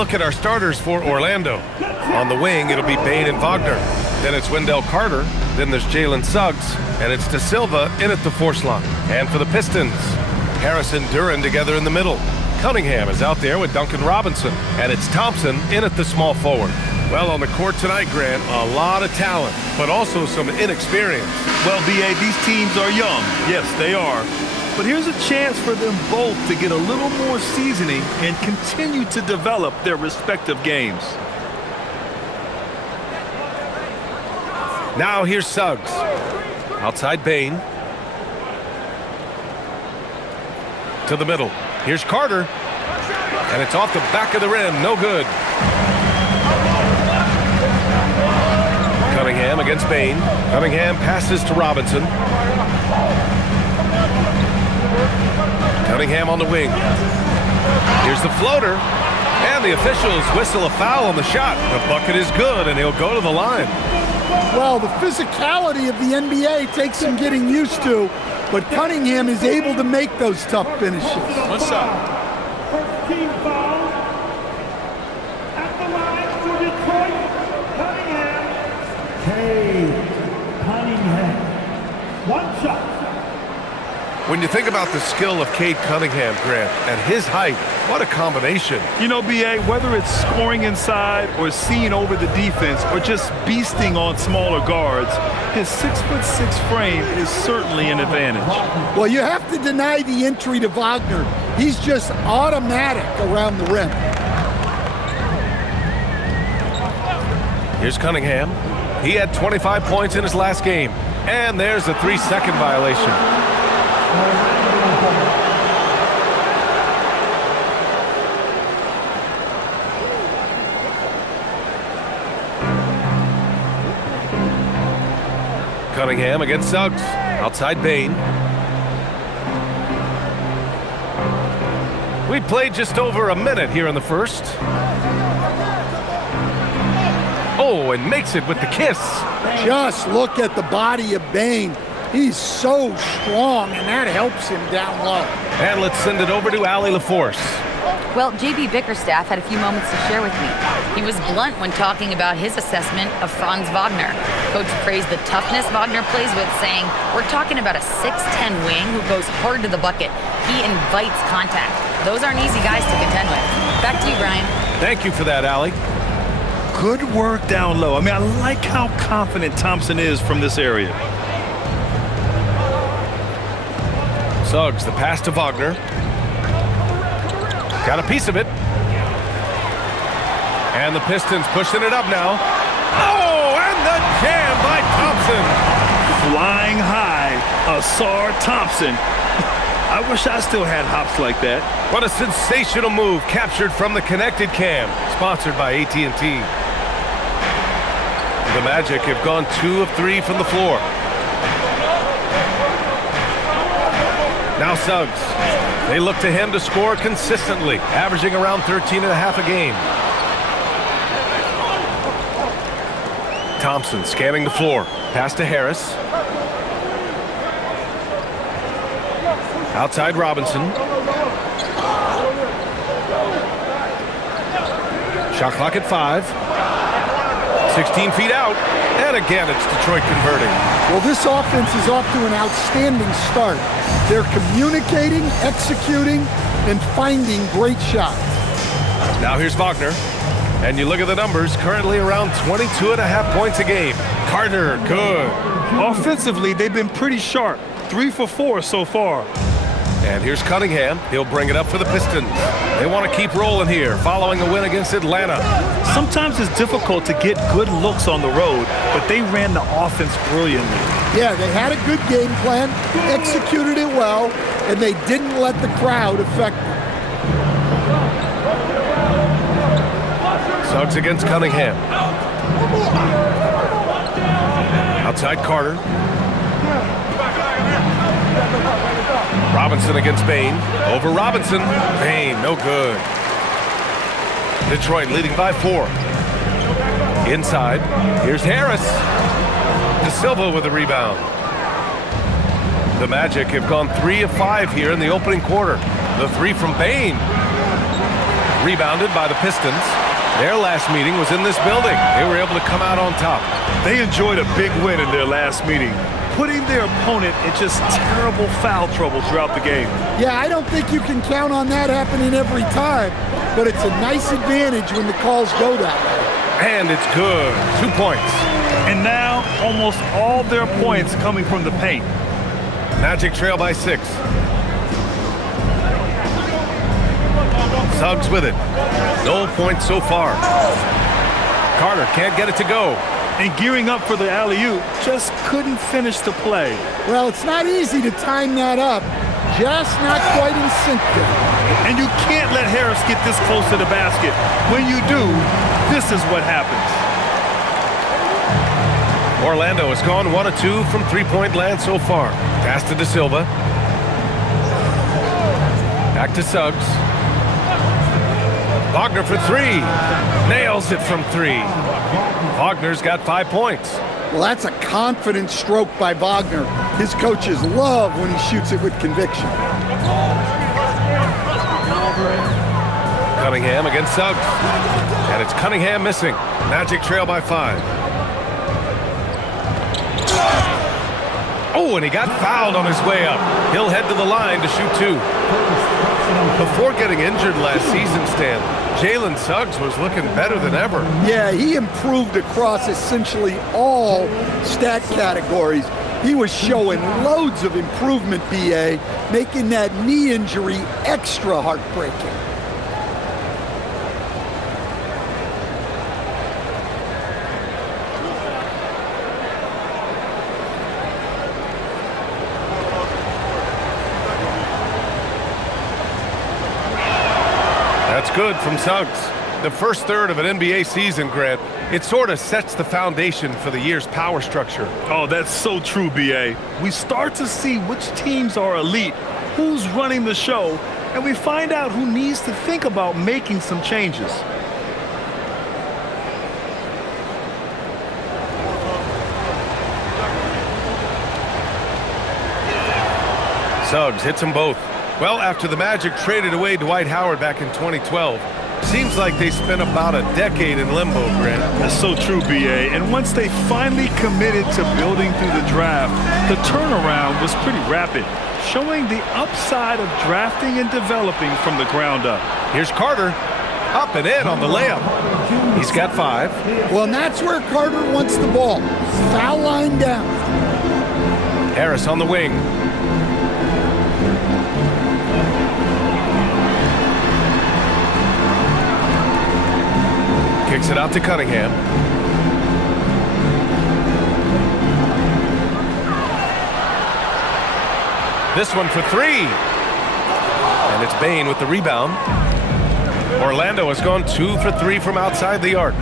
look at our starters for Orlando. On the wing, it'll be Bane and Wagner. Then it's Wendell Carter. Then there's Jalen Suggs. And it's De Silva in at the 4 slot. And for the Pistons, Harris and Duran together in the middle. Cunningham is out there with Duncan Robinson. And it's Thompson in at the small forward. Well, on the court tonight, Grant, a lot of talent, but also some inexperience. Well, B.A., these teams are young. Yes, they are. But here's a chance for them both to get a little more seasoning and continue to develop their respective games. Now here's Suggs. Outside Bane. To the middle. Here's Carter. And it's off the back of the rim. No good. Cunningham against Bane. Cunningham passes to Robinson. Cunningham on the wing. Here's the floater. And the officials whistle a foul on the shot. The bucket is good, and he'll go to the line. Well, the physicality of the NBA takes some getting used to, but Cunningham is able to make those tough finishes. One shot. First team foul at the line for Detroit, Cunningham. One shot. When you think about the skill of Cade Cunningham, Grant, and his height, what a combination. You know, B.A., whether it's scoring inside or seeing over the defense or just beasting on smaller guards, his 6'6" frame is certainly an advantage. Well, you have to deny the entry to Wagner. He's just automatic around the rim. Here's Cunningham. He had 25 points in his last game. And there's a 3-second violation. Cunningham against Suggs. Outside Bane. We played just over a minute here in the first. Oh, and makes it with the kiss. Just look at the body of Bane. He's so strong, and that helps him down low. And let's send it over to Allie LaForce. Well, J.B. Bickerstaff had a few moments to share with me. He was blunt when talking about his assessment of Franz Wagner. Coach praised the toughness Wagner plays with, saying, "We're talking about a 6'10" wing who goes hard to the bucket. He invites contact. Those aren't easy guys to contend with." Back to you, Brian. Thank you for that, Allie. Good work down low. I mean, I like how confident Thompson is from this area. Suggs, the pass to Wagner. Got a piece of it. And the Pistons pushing it up now. Oh, and the jam by Thompson. Flying high, Asar Thompson. I wish I still had hops like that. What a sensational move captured from the connected cam. Sponsored by AT&T. The Magic have gone 2 of 3 from the floor. Now Suggs. They look to him to score consistently, averaging around 13.5 a game. Thompson scanning the floor. Pass to Harris. Outside Robinson. Shot clock at 5. 16 feet out. And again, it's Detroit converting. Well, this offense is off to an outstanding start. They're communicating, executing, and finding great shots. Now here's Wagner. And you look at the numbers, currently around 22.5 points a game. Carter, good. Offensively, they've been pretty sharp. 3 for 4 so far. And here's Cunningham. He'll bring it up for the Pistons. They want to keep rolling here, following a win against Atlanta. Sometimes it's difficult to get good looks on the road, but they ran the offense brilliantly. Yeah, they had a good game plan, executed it well, and they didn't let the crowd affect them. Suggs against Cunningham. Outside Carter. Robinson against Bane. Over Robinson. Bane, no good. Detroit leading by 4. Inside. Here's Harris. De Silva with a rebound. The Magic have gone 3 of 5 here in the opening quarter. The 3 from Bane. Rebounded by the Pistons. Their last meeting was in this building. They were able to come out on top. They enjoyed a big win in their last meeting, putting their opponent in just terrible foul trouble throughout the game. Yeah, I don't think you can count on that happening every time, but it's a nice advantage when the calls go that way. And it's good. 2 points. And now, almost all their points coming from the paint. Magic trail by 6. Suggs with it. No points so far. Carter can't get it to go. And gearing up for the alley-oop, just couldn't finish the play. Well, it's not easy to time that up. Just not quite in sync there. And you can't let Harris get this close to the basket. When you do, this is what happens. Orlando has gone 1 of 2 from three-point land so far. Pass to Silva. Back to Suggs. Wagner for 3. Nails it from 3. Wagner's got 5 points. Well, that's a confident stroke by Wagner. His coaches love when he shoots it with conviction. Cunningham against Suggs. And it's Cunningham missing. Magic trail by 5. Oh, and he got fouled on his way up. He'll head to the line to shoot 2. Before getting injured last season, Stan, Jalen Suggs was looking better than ever. Yeah, he improved across essentially all stat categories. He was showing loads of improvement, B.A., making that knee injury extra heartbreaking. That's good from Suggs. The first third of an NBA season, Grant, it sort of sets the foundation for the year's power structure. Oh, that's so true, B.A. We start to see which teams are elite, who's running the show, and we find out who needs to think about making some changes. Suggs hits them both. Well, after the Magic traded away Dwight Howard back in 2012, seems like they spent about a decade in limbo, Grant. That's so true, B.A. And once they finally committed to building through the draft, the turnaround was pretty rapid, showing the upside of drafting and developing from the ground up. Here's Carter, up and in on the layup. He's got 5. Well, and that's where Carter wants the ball. Foul line down. Harris on the wing. Kicks it out to Cunningham. This one for 3. And it's Bane with the rebound. Orlando has gone 2 for 3 from outside the arc.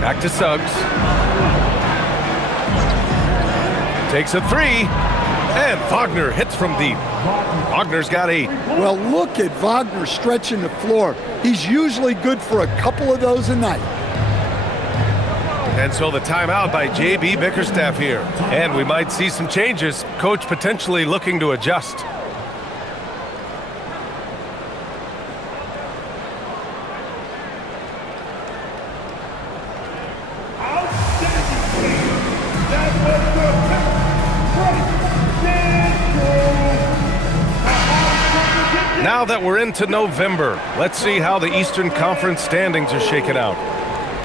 Back to Suggs. Takes a 3. And Wagner hits from deep. Wagner's got 8. Well, look at Wagner stretching the floor. He's usually good for a couple of those a night. And so the timeout by J.B. Bickerstaff here. And we might see some changes. Coach potentially looking to adjust. Now that we're into November, let's see how the Eastern Conference standings are shaken out.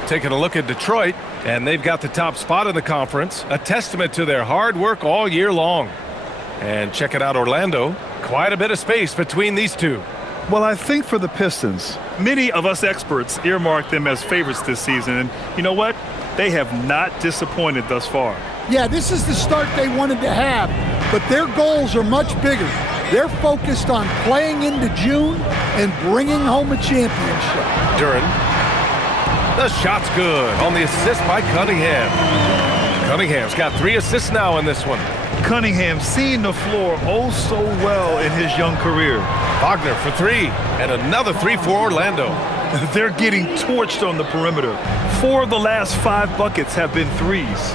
Taking a look at Detroit, and they've got the top spot in the conference, a testament to their hard work all year long. And checking out Orlando, quite a bit of space between these two. Well, I think for the Pistons, many of us experts earmarked them as favorites this season. And you know what? They have not disappointed thus far. Yeah, this is the start they wanted to have, but their goals are much bigger. They're focused on playing into June and bringing home a championship. Duren. The shot's good on the assist by Cunningham. Cunningham's got 3 assists now in this one. Cunningham seeing the floor oh so well in his young career. Wagner for 3, and another 3 for Orlando. They're getting torched on the perimeter. 4 of the last 5 buckets have been threes.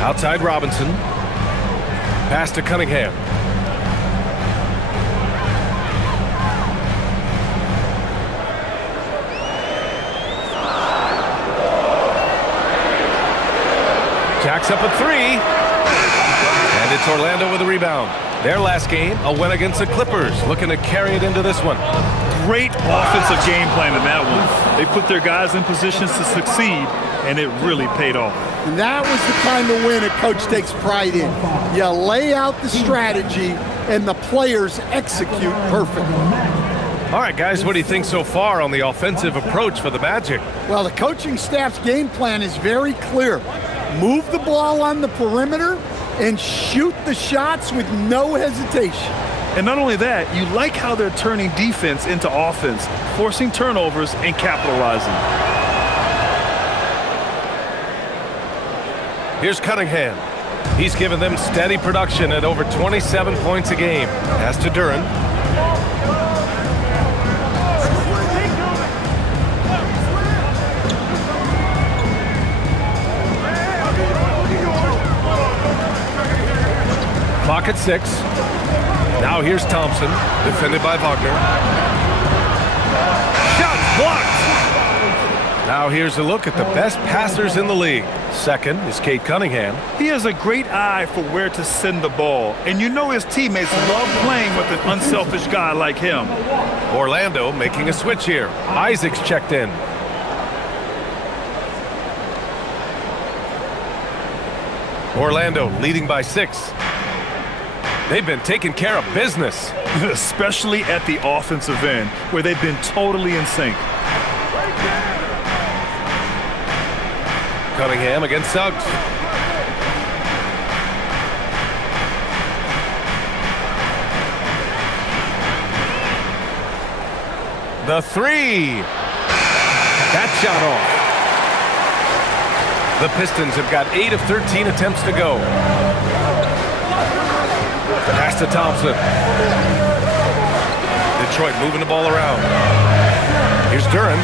Outside Robinson. Pass to Cunningham. Jacks up a three. And it's Orlando with a rebound. Their last game, a win against the Clippers, looking to carry it into this one. Great offensive game plan in that one. They put their guys in positions to succeed, and it really paid off. And that was the kind of win a coach takes pride in. You lay out the strategy, and the players execute perfectly. All right, guys, what do you think so far on the offensive approach for the Magic? Well, the coaching staff's game plan is very clear. Move the ball on the perimeter and shoot the shots with no hesitation. And not only that, you like how they're turning defense into offense, forcing turnovers and capitalizing. Here's Cunningham. He's given them steady production at over 27 points a game. Pass to Duren. Clock at 6. Now here's Thompson, defended by Wagner. Shot blocked! Now here's a look at the best passers in the league. Second is Cade Cunningham. He has a great eye for where to send the ball, and you know his teammates love playing with an unselfish guy like him. Orlando making a switch here. Isaac's checked in. Orlando leading by 6. They've been taking care of business. Especially at the offensive end, where they've been totally in sync. Cunningham against Suggs. The three. That shot off. The Pistons have got 8 of 13 attempts to go. Pass to Thompson. Detroit moving the ball around. Here's Duren.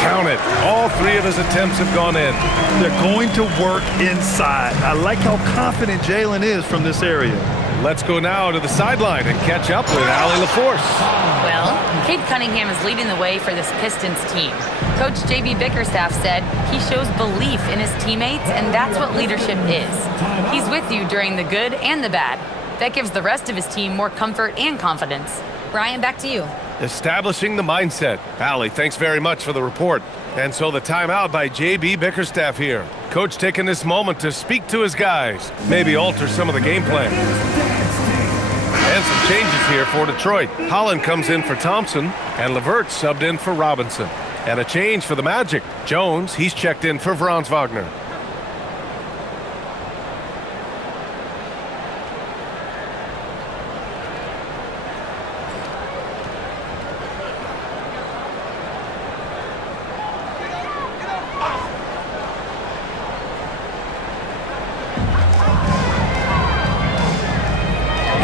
Count it. All 3 of his attempts have gone in. They're going to work inside. I like how confident Jalen is from this area. Let's go now to the sideline and catch up with Allie LaForce. Well, Cade Cunningham is leading the way for this Pistons team. Coach J.B. Bickerstaff said he shows belief in his teammates, and that's what leadership is. He's with you during the good and the bad. That gives the rest of his team more comfort and confidence. Brian, back to you. Establishing the mindset. Allie, thanks very much for the report. And so the timeout by J.B. Bickerstaff here. Coach taking this moment to speak to his guys, maybe alter some of the game plan. And some changes here for Detroit. Holland comes in for Thompson, and LeVert subbed in for Robinson. And a change for the Magic. Jones, he's checked in for Franz Wagner.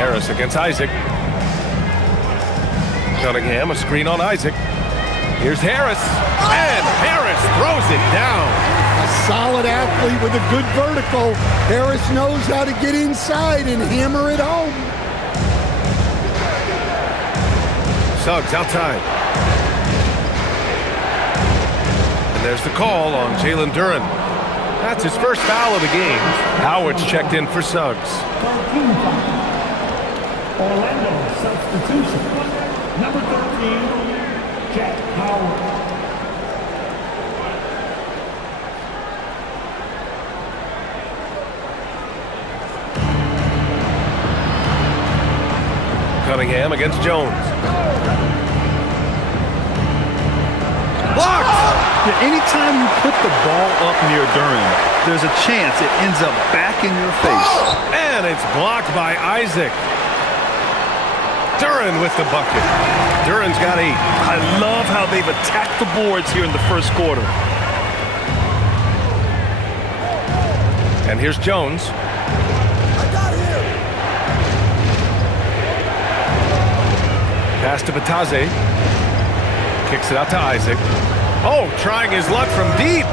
Harris against Isaac. Cunningham, a screen on Isaac. Here's Harris, and Harris throws it down. A solid athlete with a good vertical. Harris knows how to get inside and hammer it home. Suggs outside. And there's the call on Jalen Duren. That's his first foul of the game. Howard's checked in for Suggs. Orlando substitution. Number 13, Jack Howard. Cunningham against Jones. Blocked! Yeah, anytime you put the ball up near Duren, there's a chance it ends up back in your face. And it's blocked by Isaac. Duren with the bucket. Duren's got 8. I love how they've attacked the boards here in the first quarter. And here's Jones. Pass to Batase. Kicks it out to Isaac. Oh, trying his luck from deep.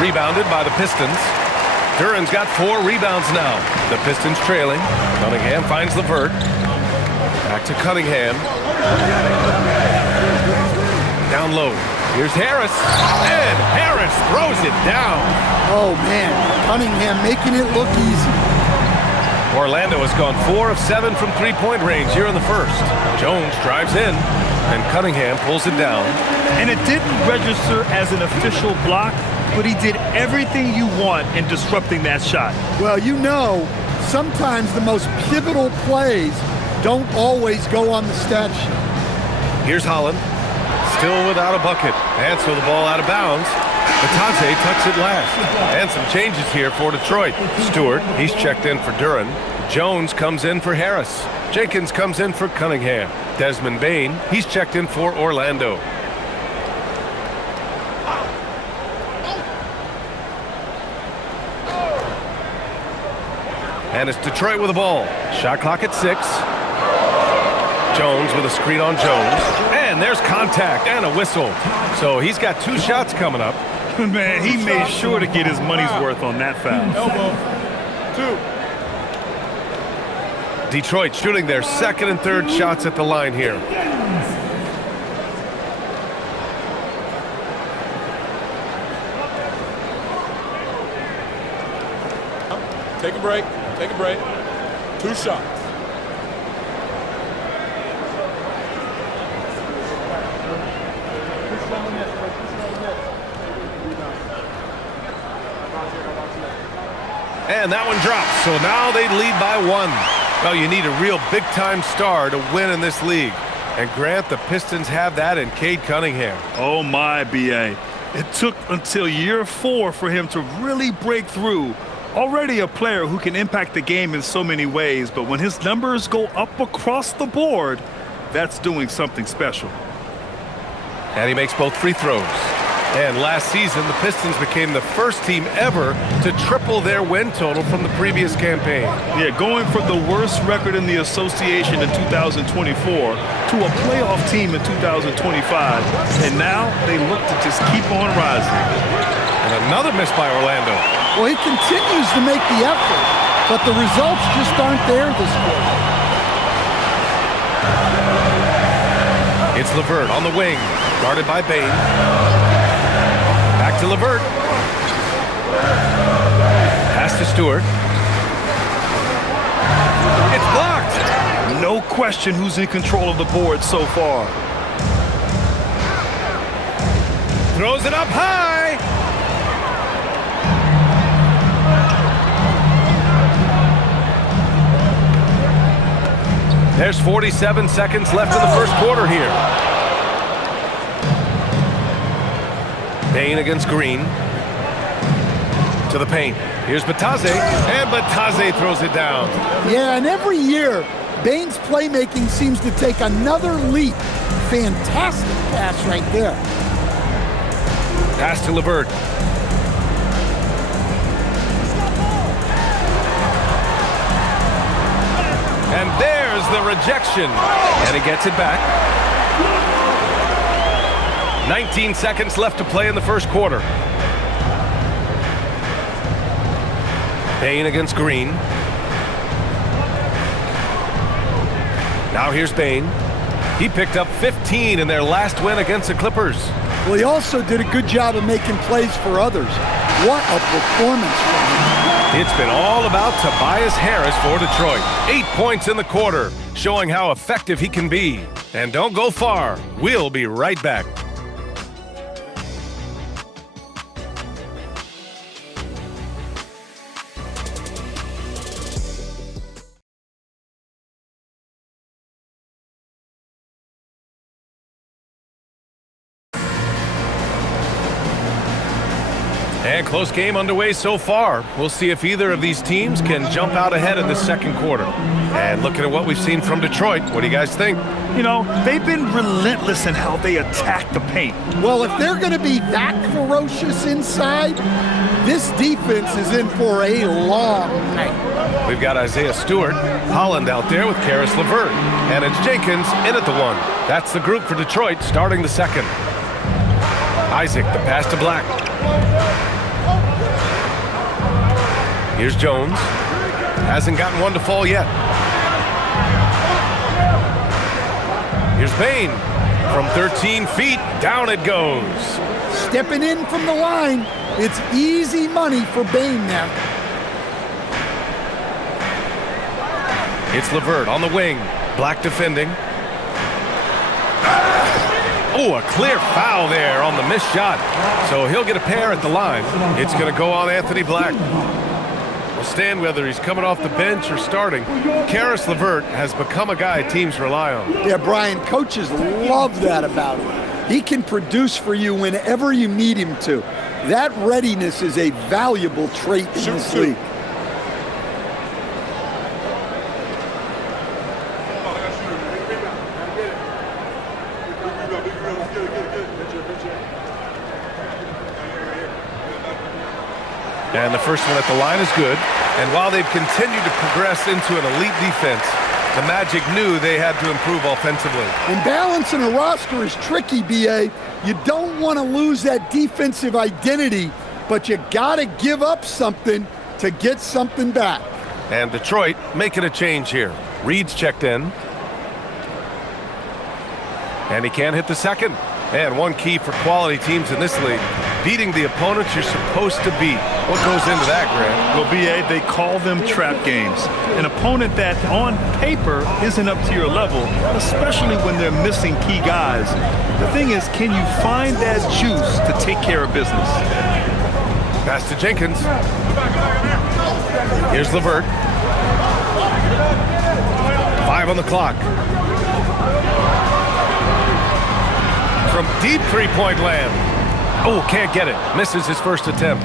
Rebounded by the Pistons. Duran's got 4 rebounds now. The Pistons trailing. Cunningham finds LeVert. Back to Cunningham. Down low. Here's Harris. And Harris throws it down. Oh, man. Cunningham making it look easy. Orlando has gone 4 of 7 from three-point range here in the first. Jones drives in, and Cunningham pulls it down. And it didn't register as an official block, but he did everything you want in disrupting that shot. Well, you know, sometimes the most pivotal plays don't always go on the stat sheet. Here's Holland, still without a bucket, and so the ball out of bounds. Batadze tucks it last. And some changes here for Detroit. Stewart, he's checked in for Duran. Jones comes in for Harris. Jenkins comes in for Cunningham. Desmond Bane, he's checked in for Orlando. And it's Detroit with the ball. Shot clock at 6. Jones with a screen on Jones. And there's contact and a whistle. So he's got 2 shots coming up. Man, he made sure to get his money's worth on that foul. Elbow. 2. Detroit shooting their second and third shots at the line here. Take a break. Take a break. 2 shots. And that one drops, so now they lead by 1. Well, you need a real big-time star to win in this league. And Grant, the Pistons have that in Cade Cunningham. Oh, my, B.A. It took until year 4 for him to really break through. Already a player who can impact the game in so many ways, but when his numbers go up across the board, that's doing something special. And he makes both free throws. And last season, the Pistons became the first team ever to triple their win total from the previous campaign. Yeah, going from the worst record in the association in 2024 to a playoff team in 2025. And now they look to just keep on rising. And another miss by Orlando. Well, he continues to make the effort, but the results just aren't there this quarter. It's LeVert on the wing, guarded by Bane. Back to LeVert. Pass to Stewart. It's blocked. No question who's in control of the board so far. Throws it up high. There's 47 seconds left in the first quarter here. Bane against Green. To the paint. Here's Batadze, and Batadze throws it down. Yeah, and every year, Bane's playmaking seems to take another leap. Fantastic pass right there. Pass to LeVert. And there's the rejection. And he gets it back. 19 seconds left to play in the first quarter. Bane against Green. Now here's Bane. He picked up 15 in their last win against the Clippers. Well, he also did a good job of making plays for others. What a performance from him. It's been all about Tobias Harris for Detroit. 8 points in the quarter, showing how effective he can be. And don't go far. We'll be right back. And close game underway so far. We'll see if either of these teams can jump out ahead in the second quarter. And looking at what we've seen from Detroit, what do you guys think? You know, they've been relentless in how they attack the paint. Well, if they're going to be that ferocious inside, this defense is in for a long night. We've got Isaiah Stewart, Holland out there with Karis LeVert. And it's Jenkins in at the 1. That's the group for Detroit starting the second. Isaac, the pass to Black. Here's Jones. Hasn't gotten one to fall yet. Here's Bane. From 13 feet, down it goes. Stepping in from the line. It's easy money for Bane now. It's LeVert on the wing. Black defending. Oh, a clear foul there on the missed shot. So he'll get a pair at the line. It's going to go on Anthony Black. We'll stand whether he's coming off the bench or starting. Karis LeVert has become a guy teams rely on. Yeah, Brian, coaches love that about him. He can produce for you whenever you need him to. That readiness is a valuable trait in this league. And the first one at the line is good. And while they've continued to progress into an elite defense, the Magic knew they had to improve offensively. And balancing a roster is tricky, B.A. You don't want to lose that defensive identity, but you got to give up something to get something back. And Detroit making a change here. Reed's checked in. And he can't hit the second. And one key for quality teams in this league, beating the opponents you're supposed to beat. What goes into that, Grant? Well, B.A., they call them trap games. An opponent that, on paper, isn't up to your level, especially when they're missing key guys. The thing is, can you find that juice to take care of business? Pass to Jenkins. Here's LeVert. 5 on the clock. From deep three-point land. Oh, can't get it. Misses his first attempt.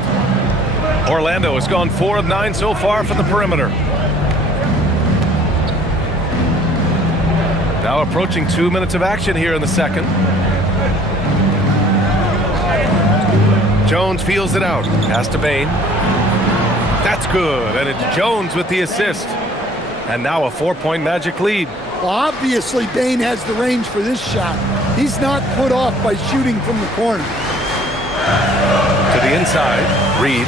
Orlando has gone 4 of 9 so far from the perimeter. Now approaching 2 minutes of action here in the second. Jones feels it out. Pass to Bane. That's good, and it's Jones with the assist. And now a 4-point Magic lead. Well, obviously, Bane has the range for this shot. He's not put off by shooting from the corner. To the inside, Reed.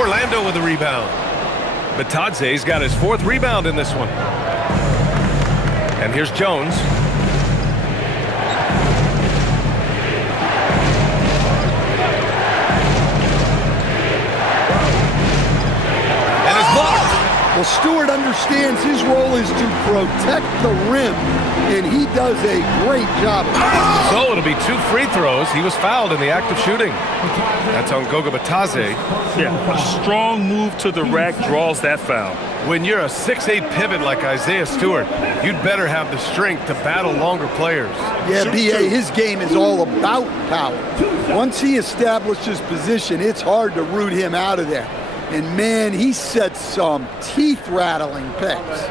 Orlando with the rebound. Batadze's got his 4th rebound in this one. And here's Jones. And it's blocked. Well, Stewart understands his role is to protect the rim, and he does a great job of it. So it'll be 2 free throws. He was fouled in the act of shooting. That's on Goga Batadze. Yeah, a strong move to the rack draws that foul. When you're a 6'8" pivot like Isaiah Stewart, you'd better have the strength to battle longer players. Yeah, B.A., his game is all about power. Once he establishes position, it's hard to root him out of there. And, man, he sets some teeth-rattling picks.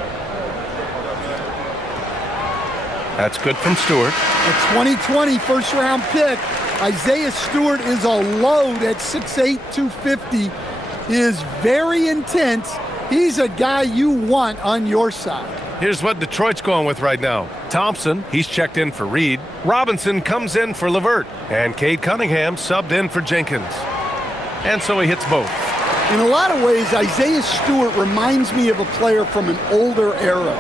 That's good from Stewart. A 2020 first-round pick. Isaiah Stewart is a load at 6'8", 250. He is very intense. He's a guy you want on your side. Here's what Detroit's going with right now. Thompson, he's checked in for Reed. Robinson comes in for LeVert. And Cade Cunningham subbed in for Jenkins. And so he hits both. In a lot of ways, Isaiah Stewart reminds me of a player from an older era.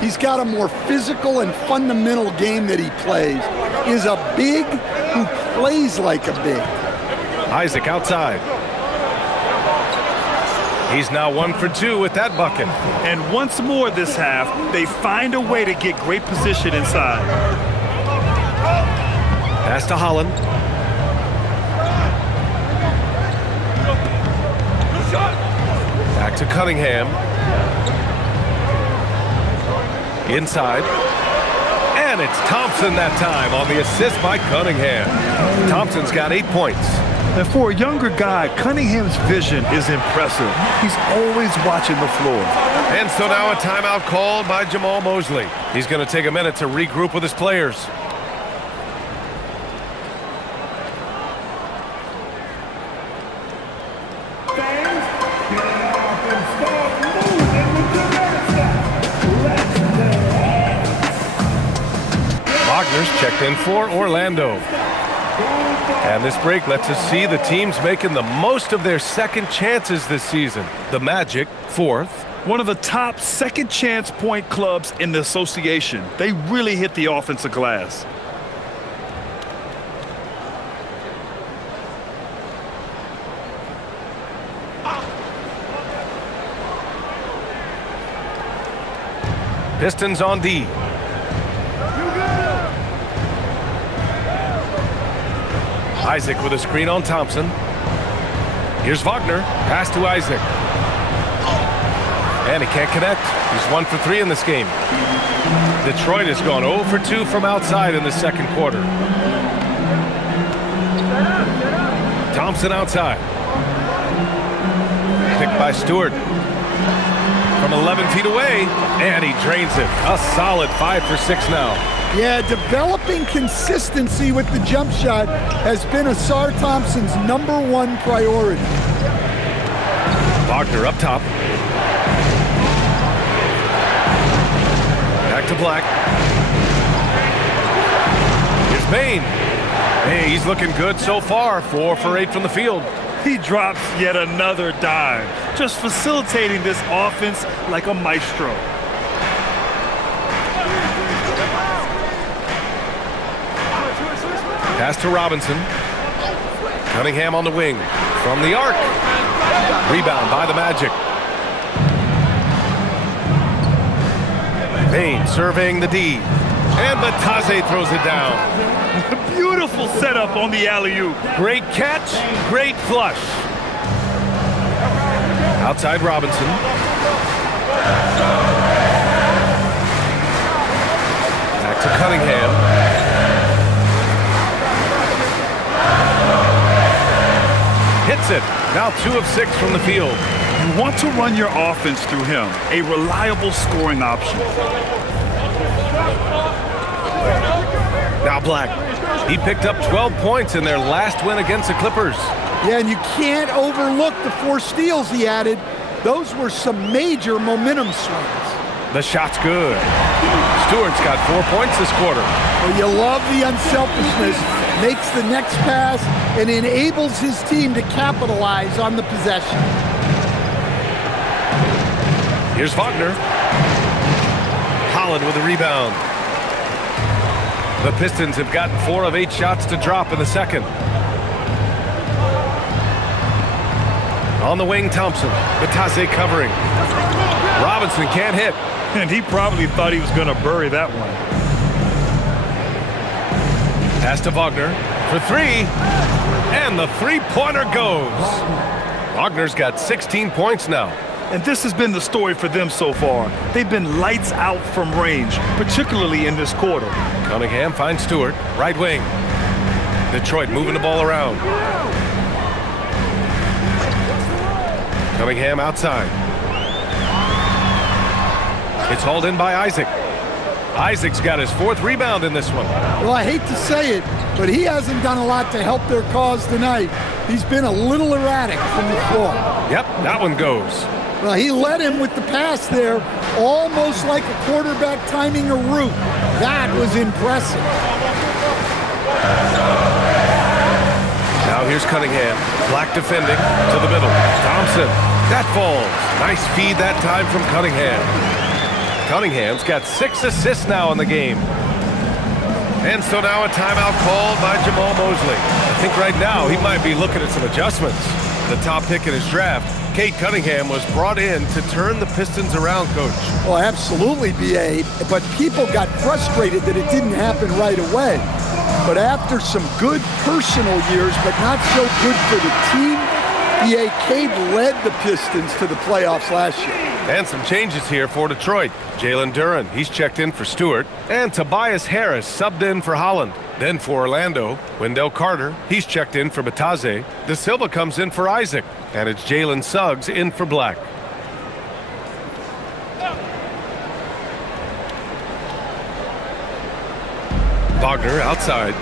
He's got a more physical and fundamental game that he plays. Is a big who plays like a big. Isaac outside. He's now 1 for 2 with that bucket. And once more this half, they find a way to get great position inside. Pass to Holland. Back to Cunningham. Inside. And it's Thompson that time on the assist by Cunningham. Thompson's got 8 points. And for a younger guy, Cunningham's vision is impressive. He's always watching the floor. And so now a timeout called by Jamal Mosley. He's going to take a minute to regroup with his players. Wagner's checked in for Orlando. And this break lets us see the teams making the most of their second chances this season. The Magic, 4th. One of the top second chance point clubs in the association. They really hit the offensive glass. Pistons on D. Isaac with a screen on Thompson. Here's Wagner. Pass to Isaac. And he can't connect. He's 1 for 3 in this game. Detroit has gone 0 for 2 from outside in the second quarter. Thompson outside. Picked by Stewart. From 11 feet away, and he drains it. A solid 5 for 6 now. Yeah, developing consistency with the jump shot has been Asar Thompson's #1 priority. Wagner up top. Back to Black. Here's Bane. Hey, he's looking good so far. 4 for 8 from the field. He drops yet another dime, just facilitating this offense like a maestro. Pass to Robinson. Cunningham on the wing. From the arc. Rebound by the Magic. Bane surveying the D. And Batase throws it down. Beautiful setup on the alley-oop. Great catch, great flush. Outside Robinson. Back to Cunningham. Hits it. Now 2 of 6 from the field. You want to run your offense through him, a reliable scoring option. Now Black. He picked up 12 points in their last win against the Clippers. Yeah, and you can't overlook the 4 steals he added. Those were some major momentum swings. The shot's good. Stewart's got 4 points this quarter. Well, you love the unselfishness. Makes the next pass and enables his team to capitalize on the possession. Here's Wagner. Holland with a rebound. The Pistons have gotten 4 of 8 shots to drop in the second. On the wing, Thompson. Batase covering. Robinson can't hit. And he probably thought he was going to bury that one. Pass to Wagner for 3. And the three-pointer goes. Wagner's got 16 points now. And this has been the story for them so far. They've been lights out from range, particularly in this quarter. Cunningham finds Stewart, right wing. Detroit moving the ball around. Cunningham outside. It's hauled in by Isaac. Isaac's got his 4th rebound in this one. Well, I hate to say it, but he hasn't done a lot to help their cause tonight. He's been a little erratic from the floor. Yep, that one goes. Well, he led him with the pass there, almost like a quarterback timing a route. That was impressive. Now here's Cunningham. Black defending to the middle. Thompson. That falls. Nice feed that time from Cunningham. Cunningham's got 6 assists now in the game. And so now a timeout called by Jamal Mosley. I think right now he might be looking at some adjustments. The top pick in his draft, Kate Cunningham, was brought in to turn the Pistons around, Coach. Well, absolutely, B.A., but people got frustrated that it didn't happen right away. But after some good personal years, but not so good for the team, B.A. Cade led the Pistons to the playoffs last year. And some changes here for Detroit. Jalen Duren, he's checked in for Stewart. And Tobias Harris subbed in for Holland. Then for Orlando, Wendell Carter, he's checked in for Batase. De Silva comes in for Isaac. And it's Jalen Suggs in for Black. Wagner outside.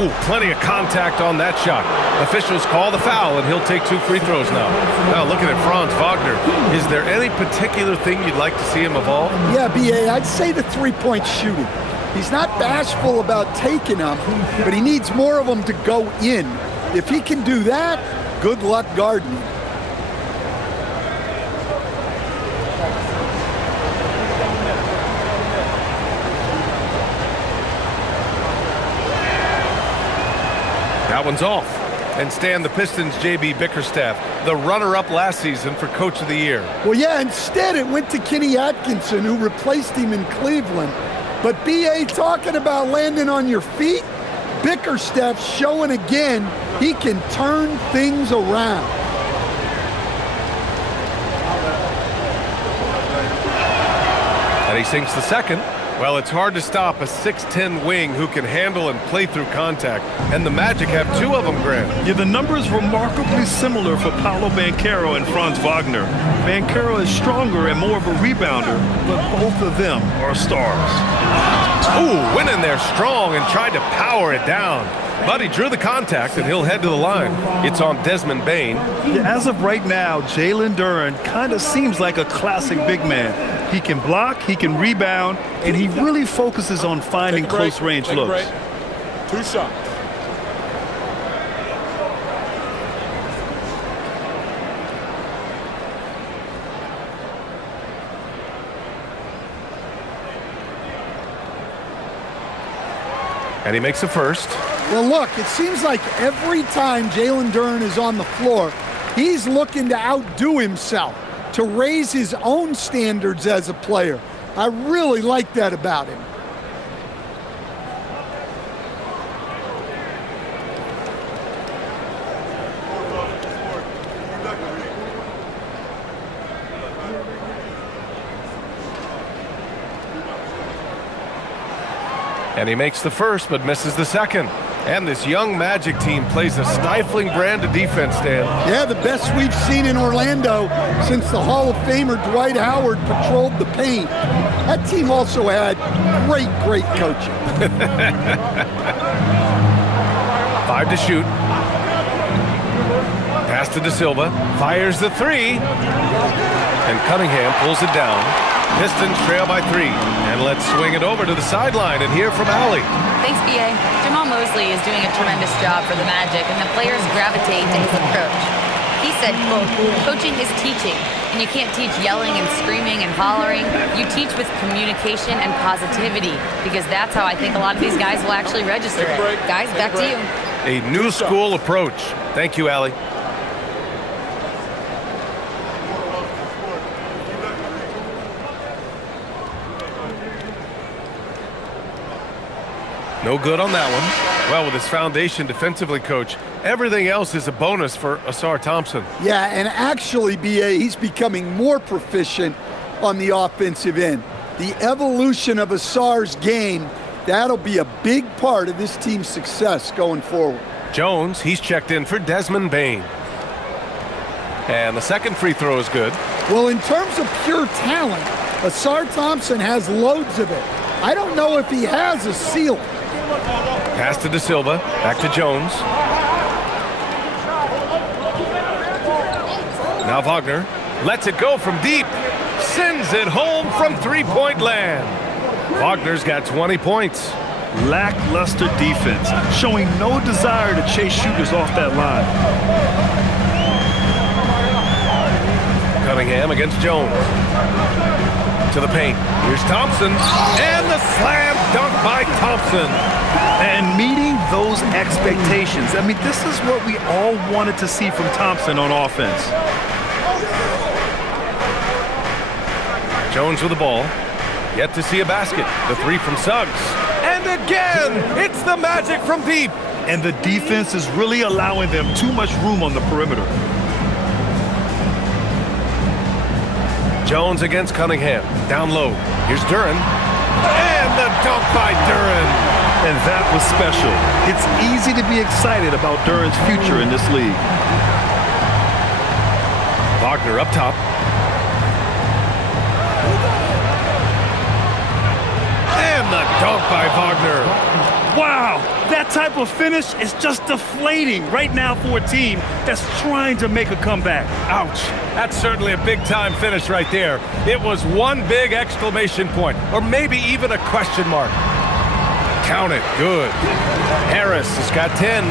Oh, plenty of contact on that shot. Officials call the foul, and he'll take 2 free throws now. Now, looking at Franz Wagner, is there any particular thing you'd like to see him evolve? Yeah, B.A., I'd say the three-point shooting. He's not bashful about taking them, but he needs more of them to go in. If he can do that, good luck guarding him. That one's off. And Stan, the Pistons' J.B. Bickerstaff, the runner-up last season for Coach of the Year. Well, yeah, instead it went to Kenny Atkinson, who replaced him in Cleveland. But B.A., talking about landing on your feet, Bickerstaff showing again he can turn things around. And he sinks the second. Well, it's hard to stop a 6'10 wing who can handle and play through contact. And the Magic have 2 of them, Grant. Yeah, the numbers remarkably similar for Paolo Banchero and Franz Wagner. Banchero is stronger and more of a rebounder, but both of them are stars. Ooh, went in there strong and tried to power it down. But he drew the contact, and he'll head to the line. It's on Desmond Bane. Yeah, as of right now, Jalen Duren kind of seems like a classic big man. He can block, he can rebound, and he really focuses on finding close-range looks. 2 shots. And he makes the first. Well, look, it seems like every time Jalen Duren is on the floor, he's looking to outdo himself, to raise his own standards as a player. I really like that about him. And he makes the first, but misses the second. And this young Magic team plays a stifling brand of defense, Dan. Yeah, the best we've seen in Orlando since the Hall of Famer Dwight Howard patrolled the paint. That team also had great coaching. 5 to shoot. Pass to De Silva. Fires the 3. And Cunningham pulls it down. Pistons trail by 3. And let's swing it over to the sideline and hear from Allie. Thanks, B.A. Jamal Mosley is doing a tremendous job for the Magic, and the players gravitate to his approach. He said, quote, coaching is teaching, and you can't teach yelling and screaming and hollering. You teach with communication and positivity, because that's how I think a lot of these guys will actually register it. Guys, back to you. A new school approach. Thank you, Allie. No good on that one. Well, with his foundation defensively, Coach, everything else is a bonus for Ausar Thompson. Yeah, and actually, B.A., he's becoming more proficient on the offensive end. The evolution of Ausar's game, that'll be a big part of this team's success going forward. Jones, he's checked in for Desmond Bane. And the second free throw is good. Well, in terms of pure talent, Ausar Thompson has loads of it. I don't know if he has a ceiling. Pass to De Silva, back to Jones. Now Wagner lets it go from deep. Sends it home from three-point land. Wagner's got 20 points. Lackluster defense, showing no desire to chase shooters off that line. Cunningham against Jones. To the paint. Here's Thompson. And the slam dunk by Thompson. And meeting those expectations. I mean, this is what we all wanted to see from Thompson on offense. Jones with the ball. Yet to see a basket. The three from Suggs. And again, it's the Magic from deep. And the defense is really allowing them too much room on the perimeter. Jones against Cunningham. Down low. Here's Duren. And the dunk by Duren. And that was special. It's easy to be excited about Duren's future in this league. Wagner up top. And the dunk by Wagner. Wow, that type of finish is just deflating right now for a team that's trying to make a comeback. Ouch. That's certainly a big-time finish right there. It was one big exclamation point, or maybe even a question mark. Count it. Good. Harris has got 10.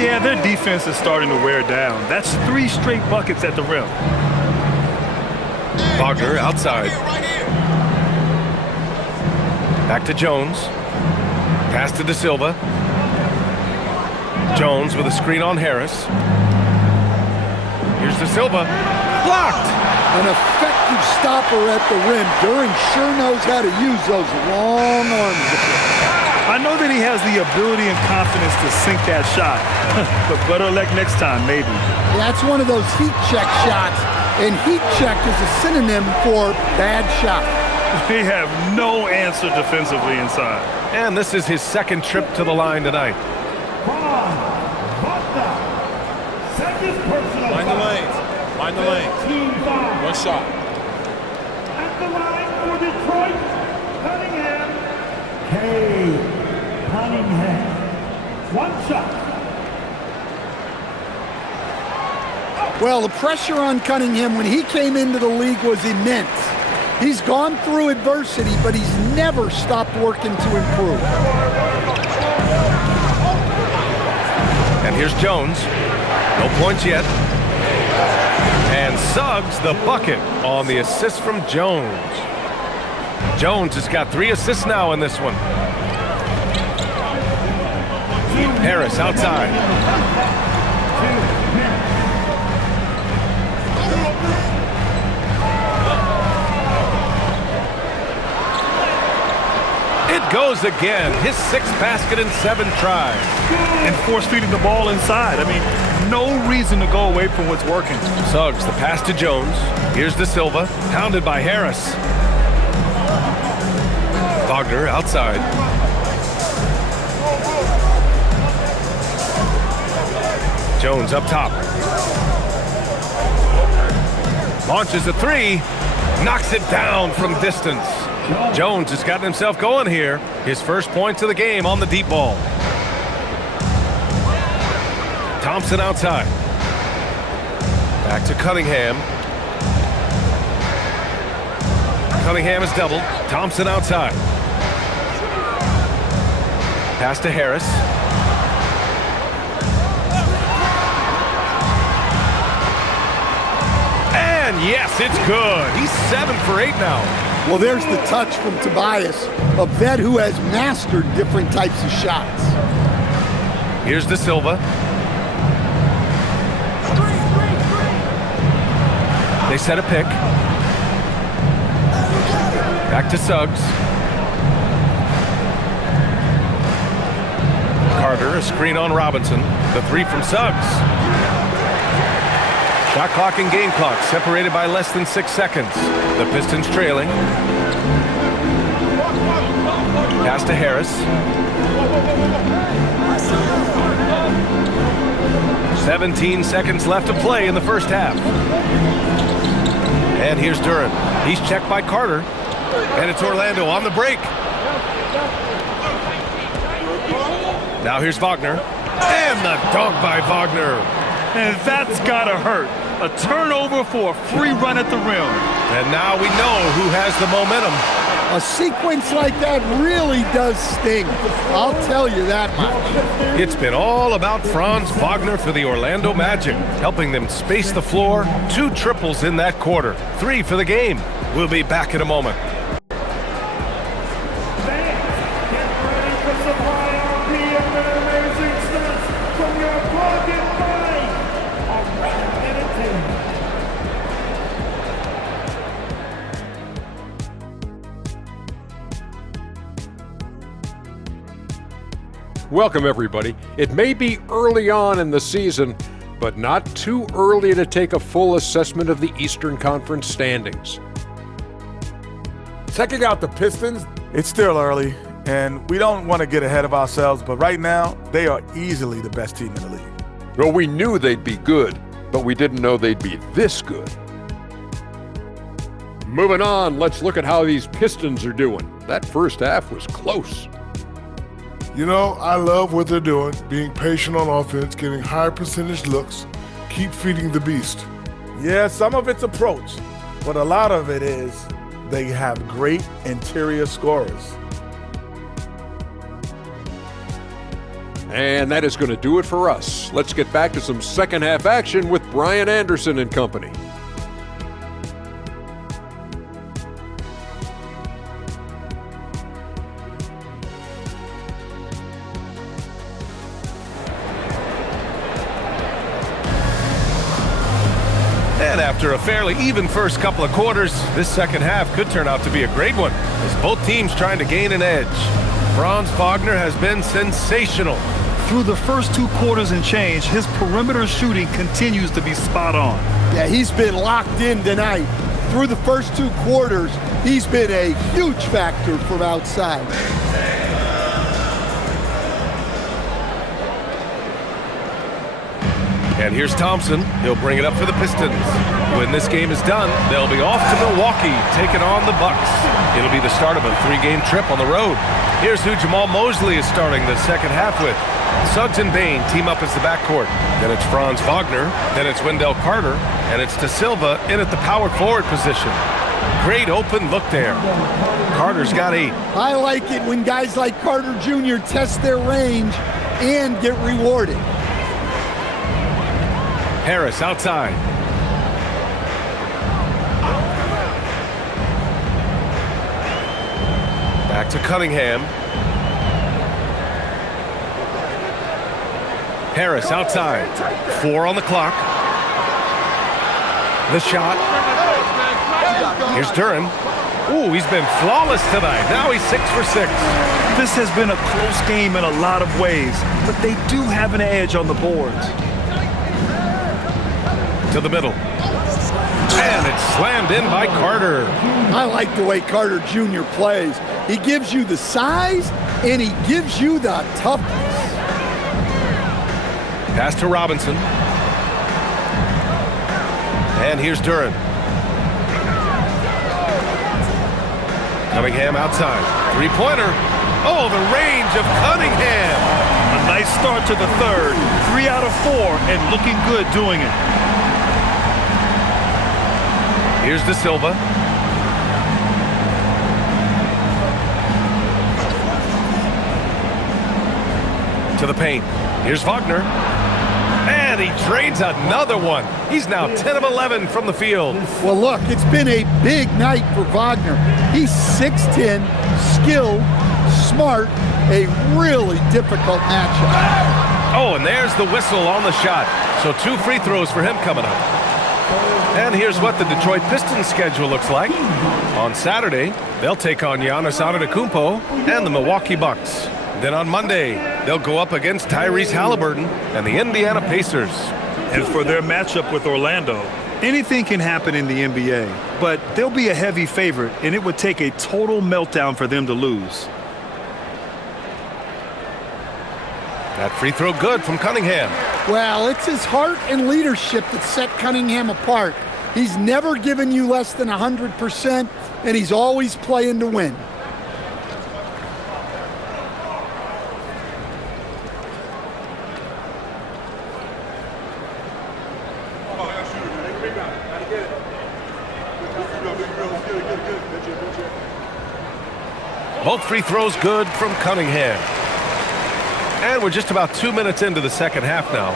Yeah, their defense is starting to wear down. That's 3 straight buckets at the rim. Wagner outside. Back to Jones. Pass to De Silva. Jones with a screen on Harris. Here's De Silva. Blocked! An effective stopper at the rim. Duran sure knows how to use those long arms of his. I know that he has the ability and confidence to sink that shot, but better luck next time, maybe. That's one of those heat check shots, and heat check is a synonym for bad shot. They have no answer defensively inside. And this is his second trip to the line tonight. Second personal Mind the lanes. Mind the lanes. Team foul. One shot. At the line for Detroit, Cunningham. Cunningham. One shot. Well, the pressure on Cunningham when he came into the league was immense. He's gone through adversity, but he's never stopped working to improve. And here's Jones. No points yet. And Suggs the bucket on the assist from Jones. Jones has got 3 assists now in this one. Harris outside. It goes again. His 6th basket in 7 tries. And force feeding the ball inside. I mean, no reason to go away from what's working. Suggs, the pass to Jones. Here's De Silva, pounded by Harris. Wagner outside. Jones up top. Launches a 3. Knocks it down from distance. Jones has gotten himself going here. His first points of the game on the deep ball. Thompson outside. Back to Cunningham. Cunningham is doubled. Thompson outside. Pass to Harris. And yes, it's good. He's 7 for 8 now. Well, there's the touch from Tobias, a vet who has mastered different types of shots. Here's De Silva. They set a pick. Back to Suggs. Carter, a screen on Robinson. The 3 from Suggs. Shot clock and game clock separated by less than 6 seconds. The Pistons trailing. Pass to Harris. 17 seconds left to play in the first half. And here's Duran. He's checked by Carter. And it's Orlando on the break. Now here's Wagner. And the dunk by Wagner. And that's gotta hurt. A turnover for a free run at the rim. And now we know who has the momentum. A sequence like that really does sting. I'll tell you that much. It's been all about Franz Wagner for the Orlando Magic, helping them space the floor. 2 triples in that quarter. 3 for the game. We'll be back in a moment. Welcome, everybody. It may be early on in the season, but not too early to take a full assessment of the Eastern Conference standings. Checking out the Pistons, it's still early, and we don't want to get ahead of ourselves, but right now, they are easily the best team in the league. Well, we knew they'd be good, but we didn't know they'd be this good. Moving on, let's look at how these Pistons are doing. That first half was close. You know, I love what they're doing, being patient on offense, getting high percentage looks, keep feeding the beast. Yeah, some of it's approach, but a lot of it is they have great interior scorers. And that is going to do it for us. Let's get back to some second half action with Brian Anderson and company. And after a fairly even first couple of quarters, this second half could turn out to be a great one, as both teams trying to gain an edge. Franz Wagner has been sensational. Through the first 2 quarters and change, his perimeter shooting continues to be spot on. Yeah, he's been locked in tonight. Through the first 2 quarters, he's been a huge factor from outside. And here's Thompson. He'll bring it up for the Pistons. When this game is done, they'll be off to Milwaukee, taking on the Bucks. It'll be the start of a 3-game trip on the road. Here's who Jamal Mosley is starting the second half with. Suggs and Bane team up as the backcourt. Then it's Franz Wagner. Then it's Wendell Carter. And it's De Silva in at the power forward position. Great open look there. Carter's got 8. I like it when guys like Carter Jr. test their range and get rewarded. Harris outside. Back to Cunningham. Harris outside. 4 on the clock. The shot. Here's Duren. Ooh, he's been flawless tonight. Now he's 6 for 6. This has been a close game in a lot of ways, but they do have an edge on the boards. To the middle. And it's slammed in by Carter. I like the way Carter Jr. plays. He gives you the size, and he gives you the toughness. Pass to Robinson. And here's Duren. Cunningham outside. 3-pointer. Oh, the range of Cunningham. A nice start to the third. 3 out of 4, and looking good doing it. Here's De Silva. To the paint. Here's Wagner. And he trades another one. He's now 10 of 11 from the field. Well, look, it's been a big night for Wagner. He's 6'10", skilled, smart, a really difficult matchup. Oh, and there's the whistle on the shot. So 2 free throws for him coming up. And here's what the Detroit Pistons schedule looks like. On Saturday, they'll take on Giannis Antetokounmpo and the Milwaukee Bucks. Then on Monday, they'll go up against Tyrese Halliburton and the Indiana Pacers. And for their matchup with Orlando, anything can happen in the NBA, but they'll be a heavy favorite, and it would take a total meltdown for them to lose. That free throw good from Cunningham. Well, it's his heart and leadership that set Cunningham apart. He's never given you less than 100%, and he's always playing to win. Both free throws good from Cunningham. And we're just about 2 minutes into the second half now.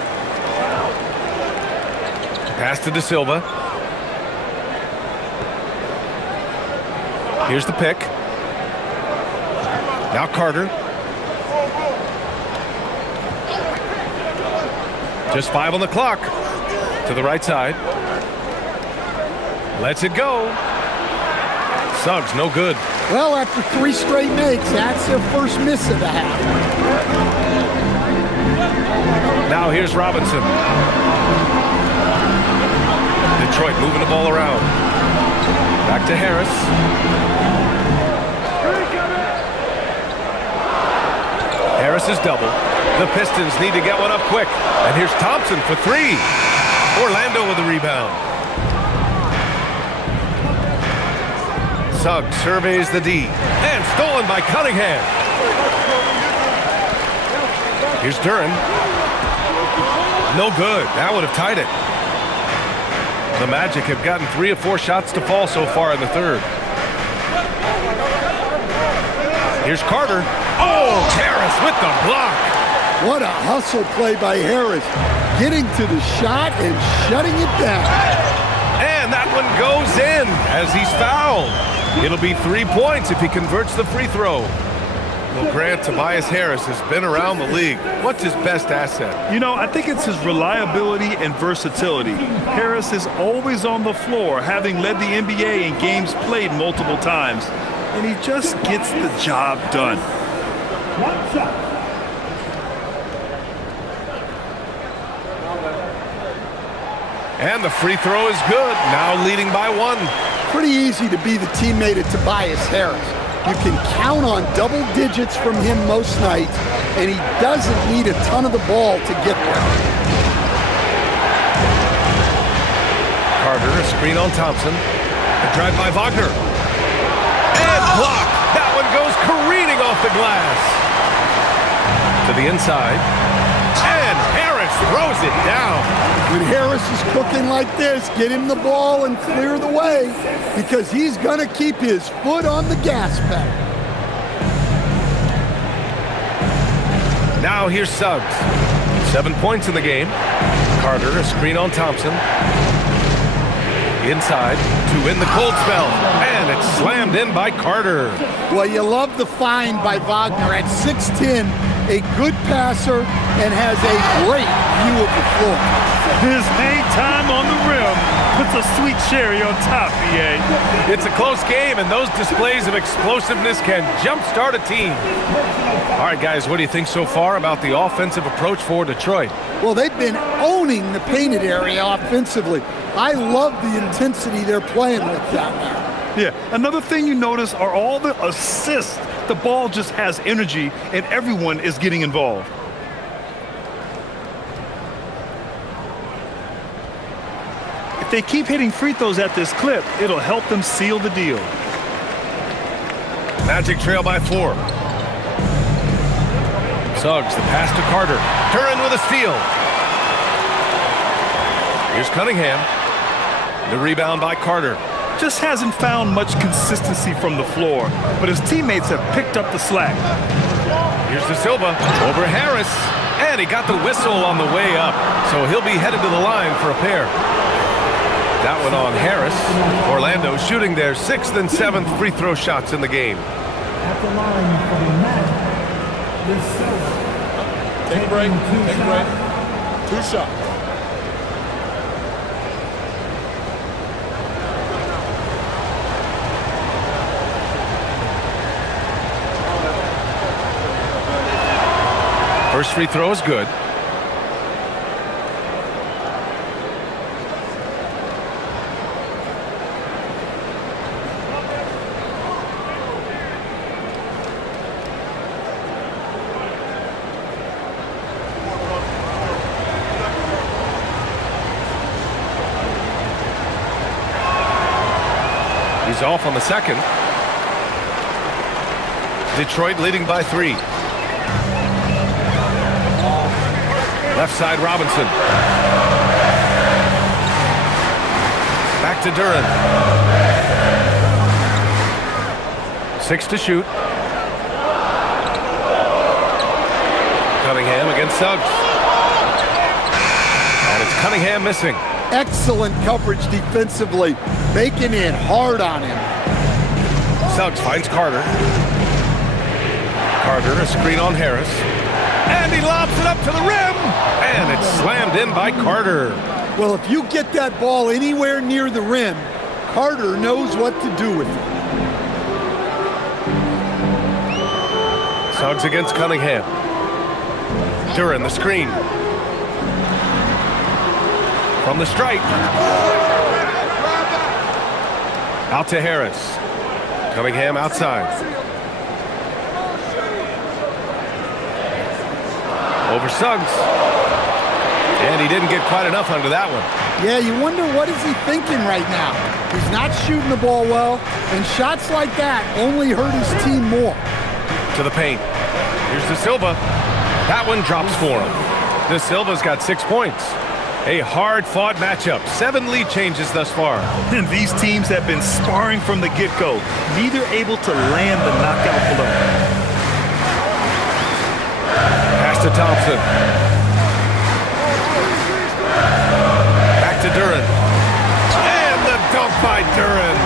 Pass to De Silva. Here's the pick. Now Carter. Just 5 on the clock. To the right side. Lets it go. Suggs, no good. Well, after 3 straight makes, that's their first miss of the half. Now here's Robinson. Detroit moving the ball around. Back to Harris. Harris is double. The Pistons need to get one up quick. And here's Thompson for 3. Orlando with the rebound. Suggs surveys the D. And stolen by Cunningham. Here's Duren. No good. That would have tied it. The Magic have gotten 3 of 4 shots to fall so far in the third. Here's Carter. Oh, Harris with the block. What a hustle play by Harris. Getting to the shot and shutting it down. And that one goes in as he's fouled. It'll be 3 points if he converts the free throw. Well, Grant, Tobias Harris has been around the league. What's his best asset? You know, I think it's his reliability and versatility. Harris is always on the floor, having led the NBA in games played multiple times. And he just gets the job done. One shot. And the free throw is good, now leading by 1. Pretty easy to be the teammate of Tobias Harris. You can count on double digits from him most nights, and he doesn't need a ton of the ball to get there. Carter, a screen on Thompson. A drive by Wagner. And blocked. That one goes careening off the glass. To the inside. And Harris throws it down. When Harris is cooking like this, get him the ball and clear the way, because he's going to keep his foot on the gas pedal. Now here's Suggs. 7 points in the game. Carter, a screen on Thompson. Inside to win the cold spell. And it's slammed in by Carter. Well, you love the find by Wagner at 6'10", a good passer, and has a great view of the floor. His hang time on the rim puts a sweet cherry on top, BA. It's a close game, and those displays of explosiveness can jumpstart a team. All right, guys, what do you think so far about the offensive approach for Detroit? Well, they've been owning the painted area offensively. I love the intensity they're playing with down there. Yeah, another thing you notice are all the assists. The ball just has energy, and everyone is getting involved. If they keep hitting free throws at this clip, it'll help them seal the deal. Magic trail by 4. Suggs, the pass to Carter. Duren with a steal. Here's Cunningham. The rebound by Carter. Just hasn't found much consistency from the floor, but his teammates have picked up the slack. Here's De Silva over Harris. And he got the whistle on the way up, so he'll be headed to the line for a pair. That one on Harris. Orlando shooting their 6th and 7th free throw shots in the game. At the line for the Magic. Take a break. Take a break. 2 shots. First free throw is good. He's off on the second. Detroit leading by 3. Left side, Robinson. Back to Duren. 6 to shoot. Cunningham against Suggs. And it's Cunningham missing. Excellent coverage defensively, making it hard on him. Suggs finds Carter. Carter, a screen on Harris. And he lobs it up to the rim. And it's slammed in by Carter. Well, if you get that ball anywhere near the rim, Carter knows what to do with it. Suggs against Cunningham. Duren, the screen. From the stripe. Out to Harris. Cunningham outside. Over Suggs. And he didn't get quite enough under that one. Yeah, you wonder what is he thinking right now. He's not shooting the ball well, and shots like that only hurt his team more. To the paint. Here's De Silva. That one drops for him. De Silva's got 6 points. A hard-fought matchup. 7 lead changes thus far. And these teams have been sparring from the get-go, neither able to land the knockout blow. Pass to Thompson. Back to Duren. And the dunk by Duren.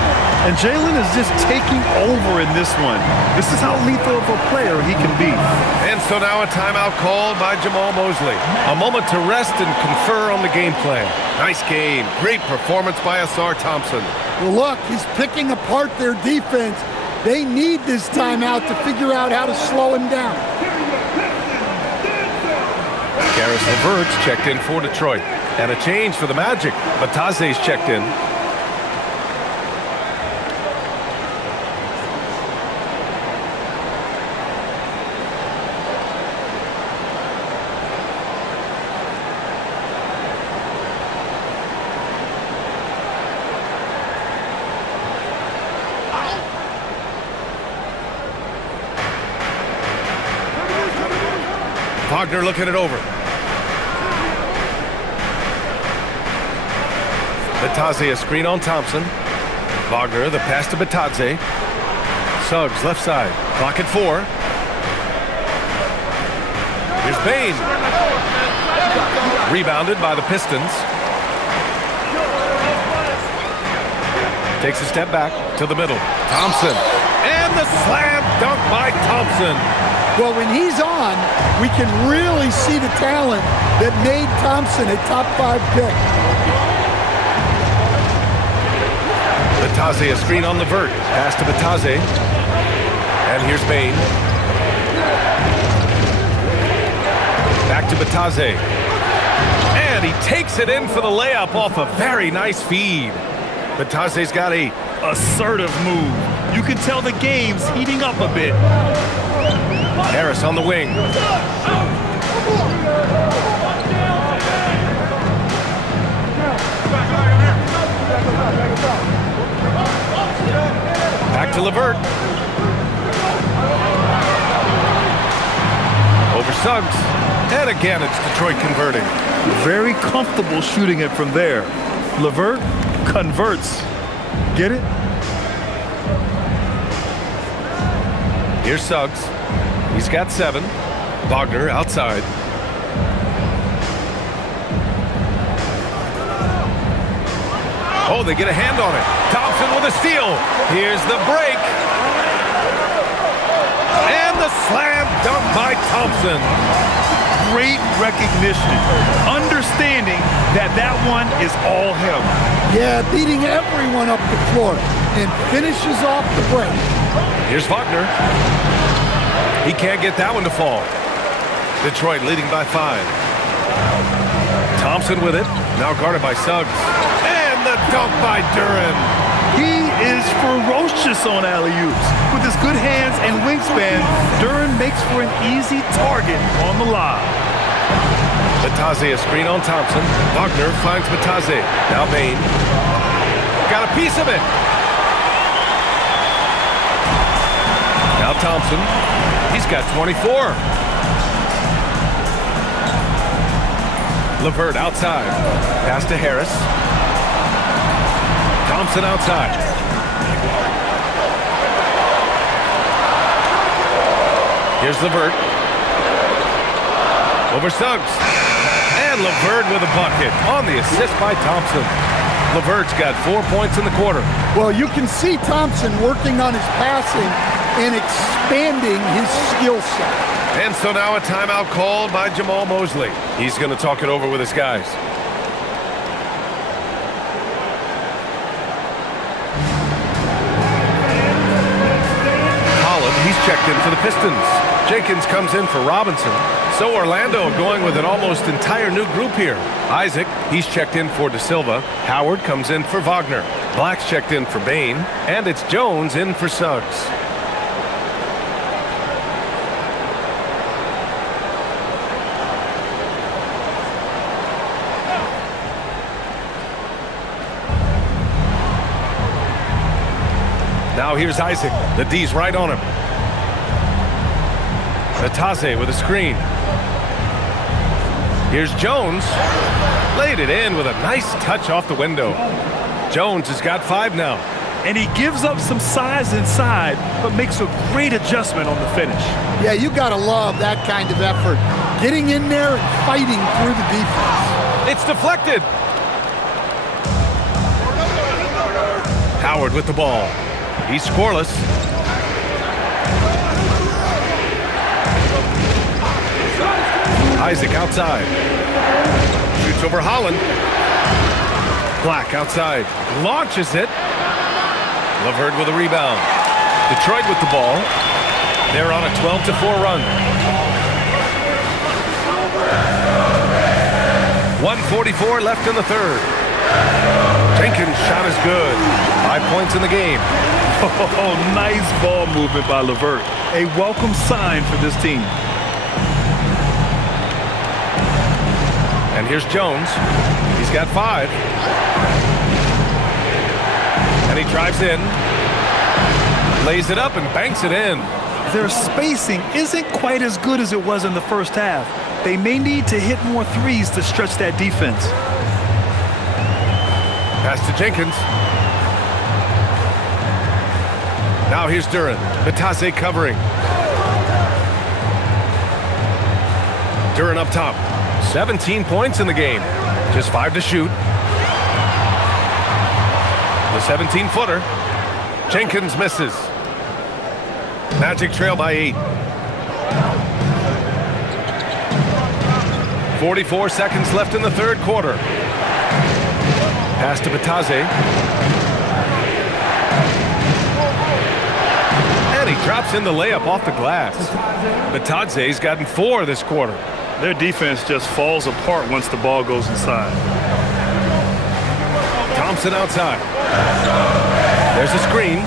And Jalen is just taking over in this one. This is how lethal of a player he can be. And so now a timeout called by Jamal Mosley. A moment to rest and confer on the game plan. Nice game. Great performance by Asar Thompson. Well, look, he's picking apart their defense. They need this timeout to figure out how to slow him down. Caris LeVert's checked in for Detroit. And a change for the Magic. Bataze's checked in. Wagner looking it over. Bataze a screen on Thompson. Wagner the pass to Bataze. Suggs left side. Clock at 4. Here's Bane. Rebounded by the Pistons. Takes a step back to the middle. Thompson. And the slam dunk by Thompson. Well, when he's on, we can really see the talent that made Thompson a top 5 pick. Bataze a screen on LeVert. Pass to Bataze. And here's Bane. Back to Bataze. And he takes it in for the layup off a very nice feed. Bataze's got a assertive move. You can tell the game's heating up a bit. Harris on the wing. Back to LeVert. Over Suggs. And again, it's Detroit converting. Very comfortable shooting it from there. LeVert converts. Get it? Here's Suggs. He's got 7. Wagner outside. Oh, they get a hand on it. Thompson with a steal. Here's the break. And the slam dunk by Thompson. Great recognition. Understanding that that one is all him. Yeah, beating everyone up the floor and finishes off the break. Here's Wagner. He can't get that one to fall. Detroit leading by 5. Thompson with it. Now guarded by Suggs. And the dunk by Duren. He is ferocious on alley-oops. With his good hands and wingspan, Duren makes for an easy target on the lob. Bataze a screen on Thompson. Wagner finds Bataze. Now Bane. Got a piece of it. Now Thompson. He's got 24. LeVert outside. Pass to Harris. Thompson outside. Here's LeVert. Over Suggs. And LeVert with a bucket on the assist by Thompson. LeVert's got 4 points in the quarter. Well, you can see Thompson working on his passing and expanding his skill set. And so now a timeout called by Jamal Mosley. He's going to talk it over with his guys. Holland, he's checked in for the Pistons. Jenkins comes in for Robinson. So Orlando going with an almost entire new group here. Isaac, he's checked in for De Silva. Howard comes in for Wagner. Black's checked in for Bane. And it's Jones in for Suggs. Now here's Isaac. The D's right on him. Natase with a screen. Here's Jones. Laid it in with a nice touch off the window. Jones has got 5 now. And he gives up some size inside, but makes a great adjustment on the finish. Yeah, you got to love that kind of effort. Getting in there and fighting through the defense. It's deflected. Howard with the ball. He's scoreless. Isaac outside. Shoots over Holland. Black outside. Launches it. LeVert with a rebound. Detroit with the ball. They're on a 12-4 run. 1:44 left in the third. Jenkins' shot is good. 5 points in the game. Oh, nice ball movement by LeVert. A welcome sign for this team. And here's Jones. He's got 5. And he drives in. Lays it up and banks it in. Their spacing isn't quite as good as it was in the first half. They may need to hit more threes to stretch that defense. Pass to Jenkins. Now here's Duren. Natase covering. Duren up top. 17 points in the game. Just 5 to shoot. The 17-footer. Jenkins misses. Magic trail by 8. 44 seconds left in the third quarter. Pass to Batase. And he drops in the layup off the glass. Batase's gotten 4 this quarter. Their defense just falls apart once the ball goes inside. Thompson outside. There's a screen.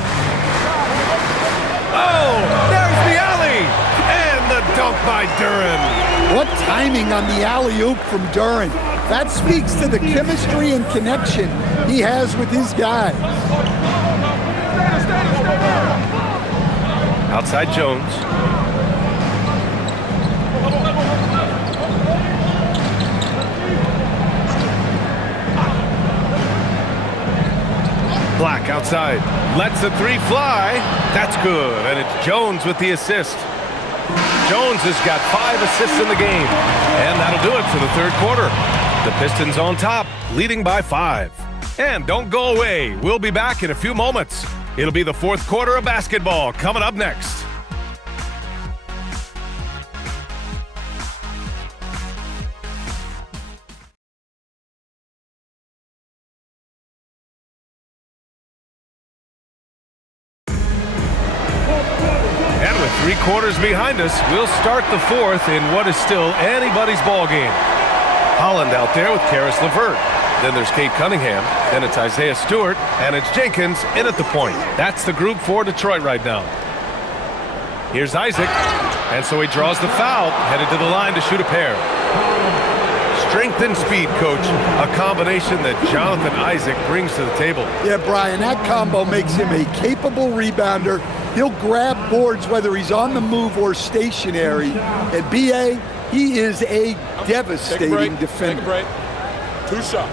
Oh, there's the alley! And the dunk by Duren. What timing on the alley-oop from Duren. That speaks to the chemistry and connection he has with his guys. Outside Jones. Black outside. Lets the 3 fly. That's good. And it's Jones with the assist. Jones has got 5 assists in the game. And that'll do it for the third quarter. The Pistons on top, leading by 5. And don't go away. We'll be back in a few moments. It'll be the fourth quarter of basketball coming up next. And with 3 quarters behind us, we'll start the fourth in what is still anybody's ball game. Holland out there with Karis LeVert. Then there's Kate Cunningham. Then it's Isaiah Stewart. And it's Jenkins in at the point. That's the group for Detroit right now. Here's Isaac. And so he draws the foul. Headed to the line to shoot a pair. Strength and speed, coach. A combination that Jonathan Isaac brings to the table. Yeah, Brian, that combo makes him a capable rebounder. He'll grab boards whether he's on the move or stationary. And B.A., he is a devastating defender. Take a break. 2 shots.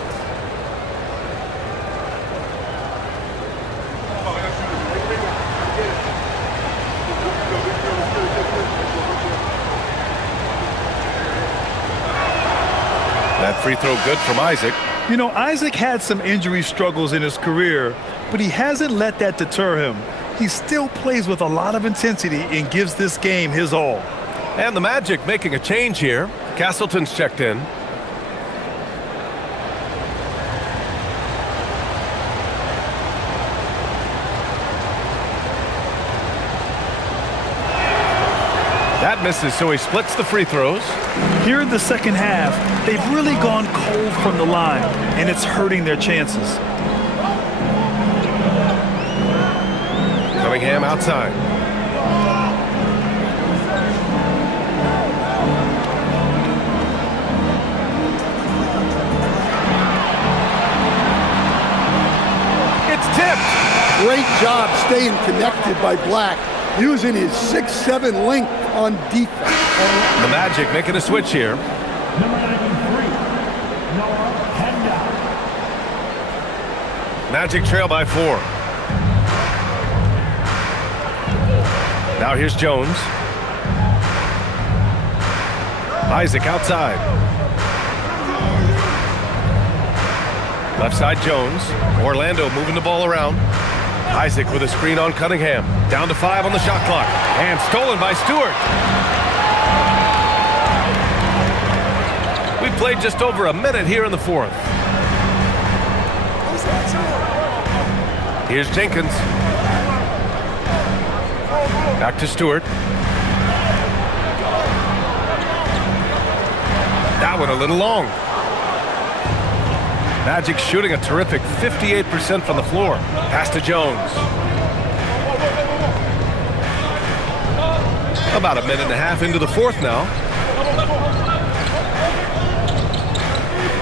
That free throw good from Isaac. You know, Isaac had some injury struggles in his career, but he hasn't let that deter him. He still plays with a lot of intensity and gives this game his all. And the Magic making a change here. Castleton's checked in. That misses, so he splits the free throws. Here in the second half, they've really gone cold from the line, and it's hurting their chances. Cunningham outside. It's tipped. great job staying connected by Black, using his 6'7" length on defense. The Magic making a switch here. Number 93, Noah Henda. Magic trail by 4. Now here's Jones. Isaac outside. Left side Jones. Orlando moving the ball around. Isaac with a screen on Cunningham. Down to 5 on the shot clock. And stolen by Stewart. We played just over a minute here in the 4th. Here's Jenkins. Back to Stewart. That one a little long. Magic shooting a terrific 58% from the floor. Pass to Jones. About a minute and a half into the 4th now.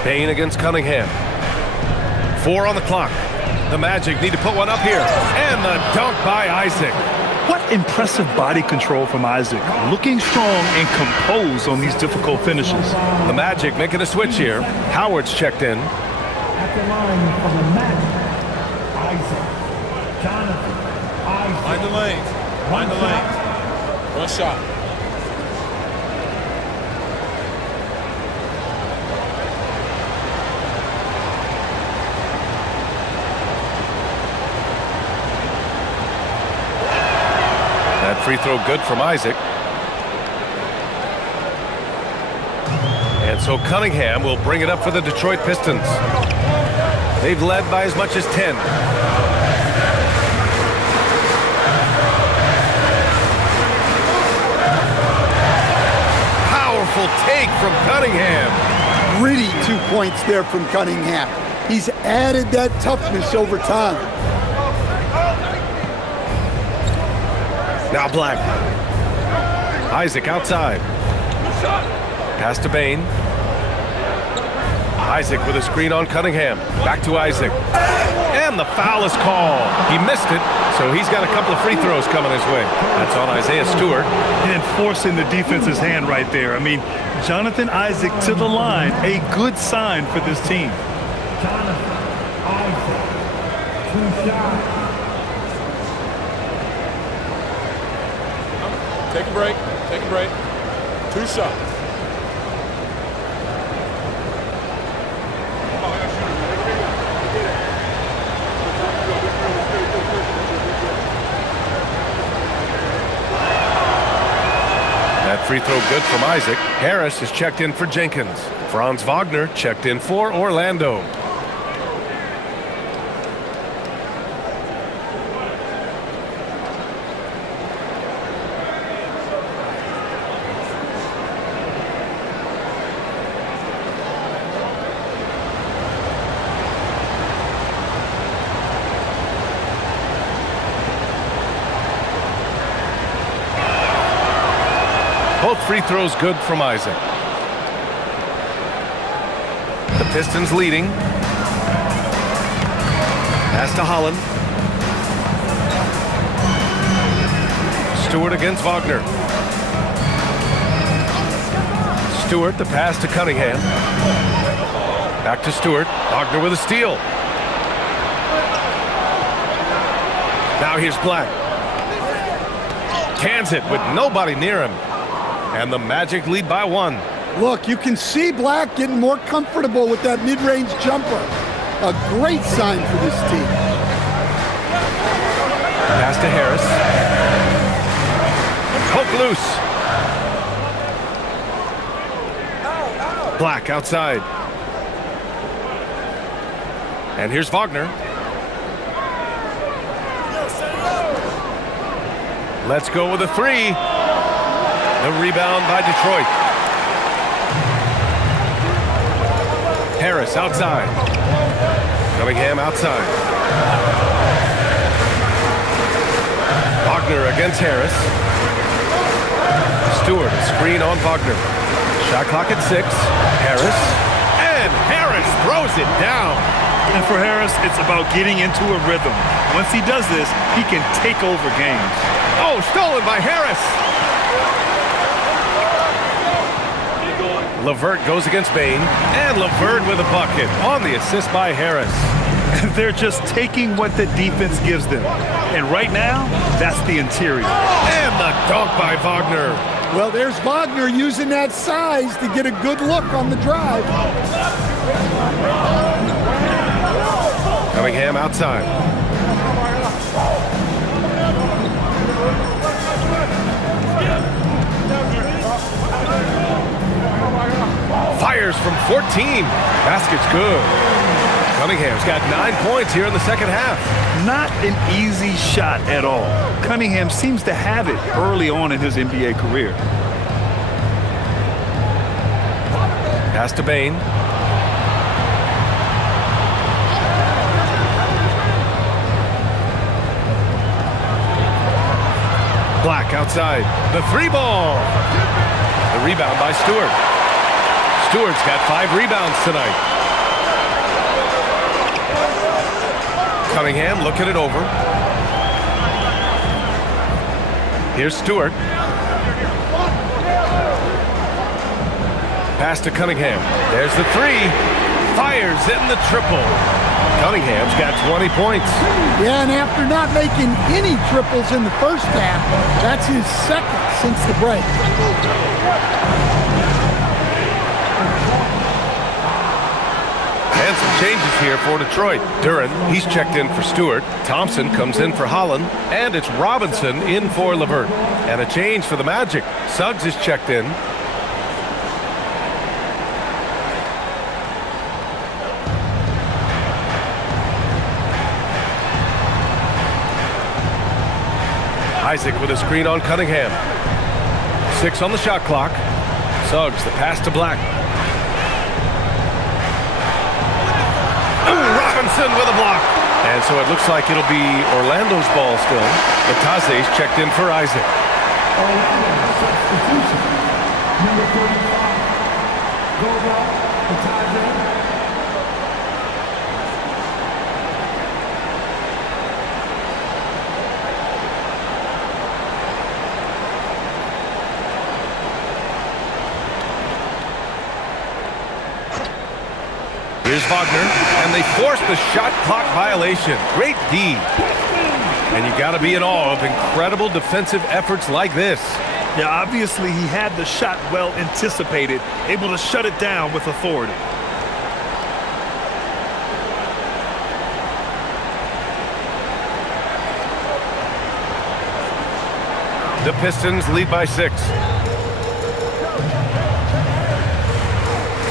Payne against Cunningham. 4 on the clock. The Magic need to put one up here. And the dunk by Isaac. What impressive body control from Isaac. Looking strong and composed on these difficult finishes. The Magic making a switch here. Howard's checked in. At the line from the Magic, Isaac. Jonathan, Isaac. Mind the lanes. Mind the lanes. One shot. That free throw good from Isaac. And so Cunningham will bring it up for the Detroit Pistons. They've led by as much as 10. Powerful take from Cunningham. Gritty 2 points there from Cunningham. He's added that toughness over time. Now Black. Isaac outside. Pass to Bain. Isaac with a screen on Cunningham. Back to Isaac. And the foul is called. He missed it, so he's got a couple of free throws coming his way. That's on Isaiah Stewart. And forcing the defense's hand right there. I mean, Jonathan Isaac to the line. A good sign for this team. Jonathan, Isaac. 2 shots. Take a break. Take a break. 2 shots. That free throw good from Isaac. Harris is checked in for Jenkins. Franz Wagner checked in for Orlando. Both free throws good from Isaac. The Pistons leading. Pass to Holland. Stewart against Wagner. Stewart, the pass to Cunningham. Back to Stewart. Wagner with a steal. Now here's Black. Cans it with nobody near him. And the Magic lead by 1. Look, you can see Black getting more comfortable with that mid-range jumper. A great sign for this team. Pass to Harris. Poke loose. Black outside. And here's Wagner. Let's go with a 3. The rebound by Detroit. Harris outside. Cunningham outside. Wagner against Harris. Stewart, screen on Wagner. Shot clock at 6. Harris. And Harris throws it down. And for Harris, it's about getting into a rhythm. Once he does this, he can take over games. Oh, stolen by Harris. LeVert goes against Bane, and LeVert with a bucket on the assist by Harris. They're just taking what the defense gives them. And right now, that's the interior. And the dunk by Wagner. Well, there's Wagner using that size to get a good look on the drive. Cunningham outside. Fires from 14. Basket's good. Cunningham's got 9 points here in the second half. Not an easy shot at all. Cunningham seems to have it early on in his NBA career. Pass to Bane. Black outside. The three ball. The rebound by Stewart. Stewart's got 5 rebounds tonight. Cunningham looking it over. Here's Stewart. Pass to Cunningham. There's the 3. Fires in the triple. Cunningham's got 20 points. Yeah, and after not making any triples in the first half, that's his second since the break. And some changes here for Detroit. Duren, he's checked in for Stewart. Thompson comes in for Holland. And it's Robinson in for LeVert. And a change for the Magic. Suggs is checked in. Isaac with a screen on Cunningham. 6 on the shot clock. Suggs, the pass to Black. Robinson with a block. And so it looks like it'll be Orlando's ball still. Bataze's checked in for Isaac. Number 45, Goga Bataze. Here's Wagner, and they force the shot clock violation. Great D. And you got to be in awe of incredible defensive efforts like this. Yeah, obviously he had the shot well anticipated, able to shut it down with authority. The Pistons lead by 6.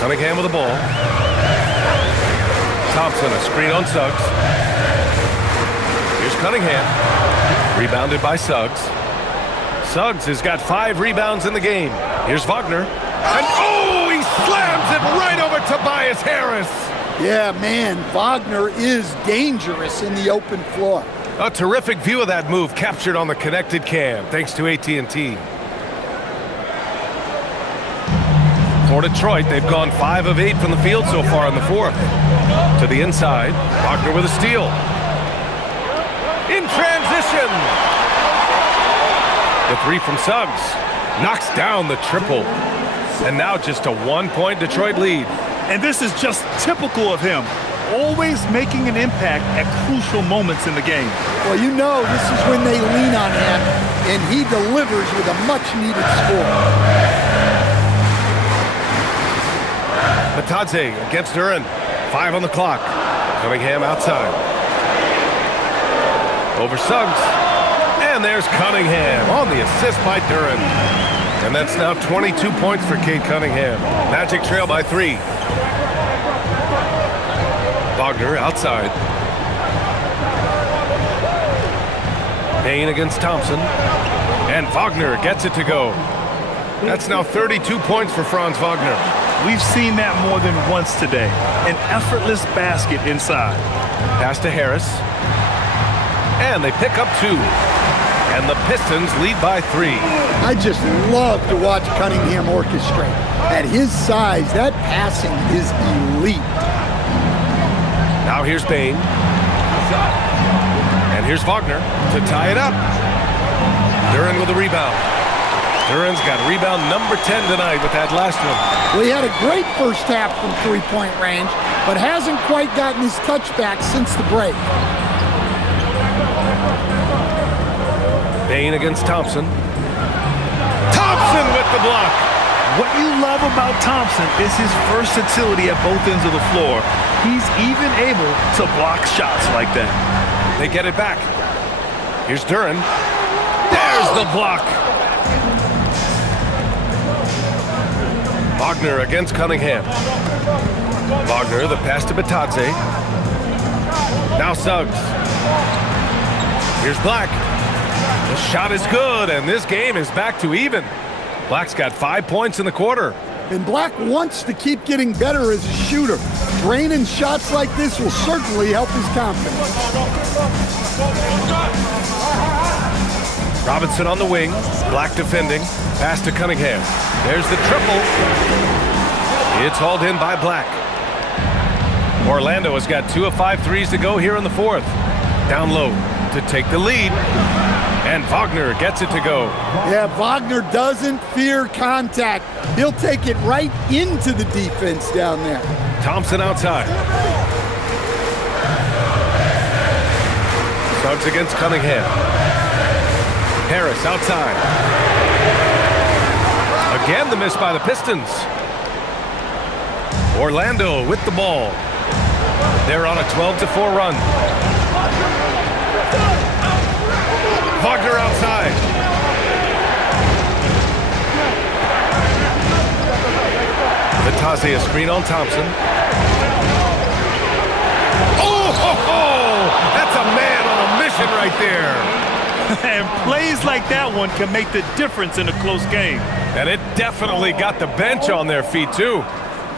Cunningham with the ball. Thompson, a screen on Suggs. Here's Cunningham. Rebounded by Suggs. Suggs has got 5 rebounds in the game. Here's Wagner. And oh, he slams it right over Tobias Harris. Yeah, man, Wagner is dangerous in the open floor. A terrific view of that move captured on the connected cam, thanks to AT&T. For Detroit, they've gone 5 of 8 from the field so far in the fourth. To the inside, Wagner with a steal. In transition. The 3 from Suggs knocks down the triple. And now just a 1-point Detroit lead. And this is just typical of him. Always making an impact at crucial moments in the game. Well, you know this is when they lean on him, and he delivers with a much-needed score. Bataze against Duren. 5 on the clock. Cunningham outside. Over Suggs. And there's Cunningham on the assist by Duren. And that's now 22 points for Cade Cunningham. Magic trail by 3. Wagner outside. Payne against Thompson. And Wagner gets it to go. That's now 32 points for Franz Wagner. We've seen that more than once today. An effortless basket inside. Pass to Harris. And they pick up 2. And the Pistons lead by 3. I just love to watch Cunningham orchestrate. At his size, that passing is elite. Now here's Bane. And here's Wagner to tie it up. Duren with a rebound. Duren's got rebound number 10 tonight with that last one. Well, he had a great first half from three-point range, but hasn't quite gotten his touchback since the break. Bane against Thompson. Thompson with the block. What you love about Thompson is his versatility at both ends of the floor. He's even able to block shots like that. They get it back. Here's Duren. There's the block. Wagner against Cunningham. Wagner, the pass to Batadze. Now Suggs. Here's Black. The shot is good, and this game is back to even. Black's got 5 points in the quarter. And Black wants to keep getting better as a shooter. Draining shots like this will certainly help his confidence. Robinson on the wing. Black defending. Pass to Cunningham. There's the triple. It's hauled in by Black. Orlando has got 2 of 5 threes to go here in the fourth. Down low to take the lead. And Wagner gets it to go. Yeah, Wagner doesn't fear contact. He'll take it right into the defense down there. Thompson outside. Suggs against Cunningham. Harris outside. Again, the miss by the Pistons. Orlando with the ball. They're on a 12-4 run. Wagner outside. Batadze a screen on Thompson. Oh, that's a man on a mission right there. And plays like that one can make the difference in a close game. And it definitely got the bench on their feet, too.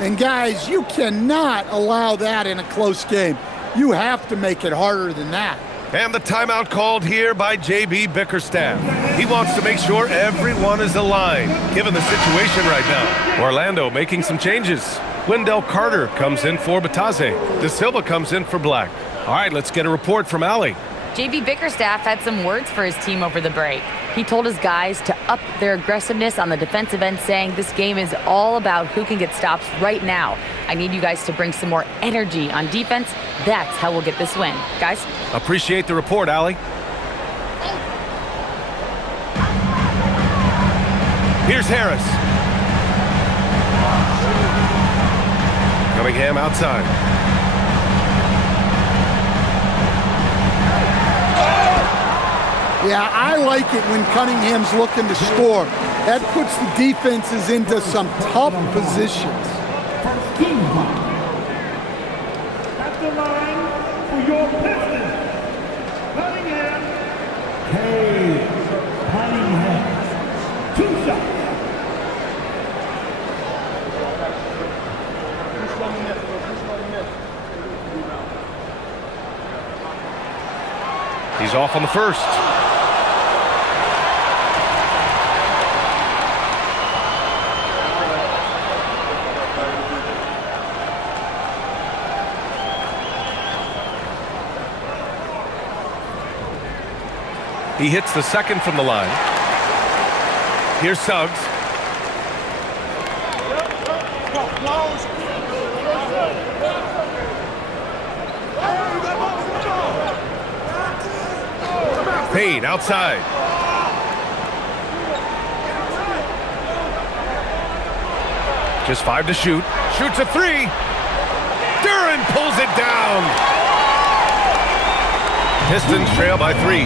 And guys, you cannot allow that in a close game. You have to make it harder than that. And the timeout called here by J.B. Bickerstaff. He wants to make sure everyone is aligned, given the situation right now. Orlando making some changes. Wendell Carter comes in for Batadze. De Silva comes in for Black. All right, let's get a report from Allie. J.B. Bickerstaff had some words for his team over the break. He told his guys to up their aggressiveness on the defensive end, saying this game is all about who can get stops right now. I need you guys to bring some more energy on defense. That's how we'll get this win. Guys? Appreciate the report, Allie. Here's Harris. Cunningham outside. Yeah, I like it when Cunningham's looking to score. That puts the defenses into some tough positions. At the line for your Pistons, Cunningham. Cunningham. 2 shots. He's off on the first. He hits the second from the line. Here's Suggs. Payne outside. Just 5 to shoot. Shoots a 3. Duren pulls it down. Pistons trail by 3.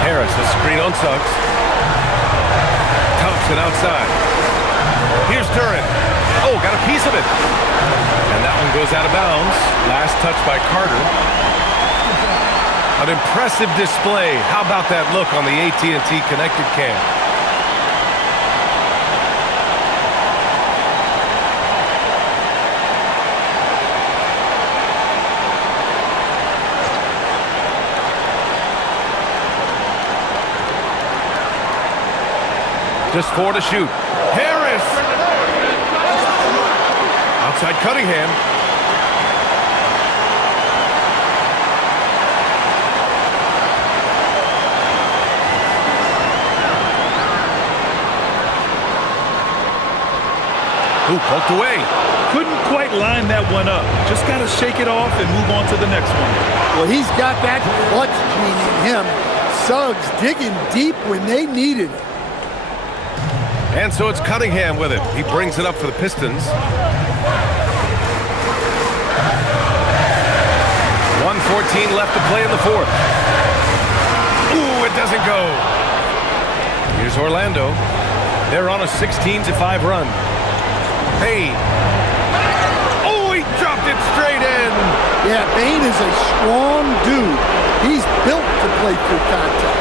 Harris, a screen on Suggs. Thompson outside. Here's Duren. Oh, got a piece of it. And that one goes out of bounds. Last touch by Carter. An impressive display. How about that look on the AT&T connected cam? Just 4 to shoot. Harris! Outside Cunningham. Ooh, poked away. Couldn't quite line that one up. Just got to shake it off and move on to the next one. Well, he's got that clutch gene in him. Suggs digging deep when they needed it. And so it's Cunningham with it. He brings it up for the Pistons. 1:14 left to play in the fourth. Ooh, it doesn't go. Here's Orlando. They're on a 16-5 run. Bane. Oh, he dropped it straight in. Yeah, Bane is a strong dude. He's built to play through contact.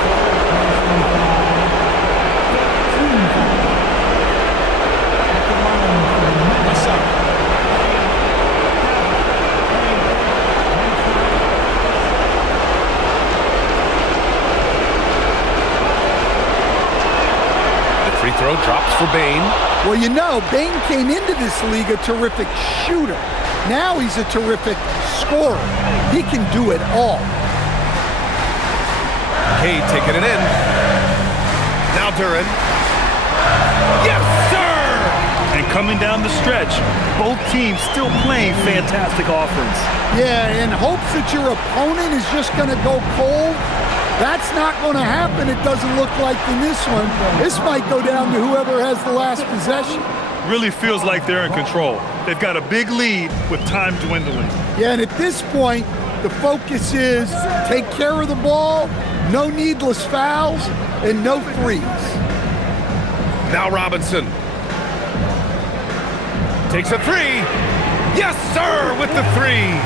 Free throw drops for Bane. Well, you know, Bane came into this league a terrific shooter. Now he's a terrific scorer. He can do it all. Cade taking it in. Now Duren. Yes, sir! And coming down the stretch, both teams still playing fantastic offense. Yeah, in hopes that your opponent is just going to go cold. That's not going to happen, it doesn't look like in this one. This might go down to whoever has the last possession. Really feels like they're in control. They've got a big lead with time dwindling. Yeah, and at this point, the focus is take care of the ball, no needless fouls, and no frees. Now Robinson. Takes a three. Yes, sir, with the three.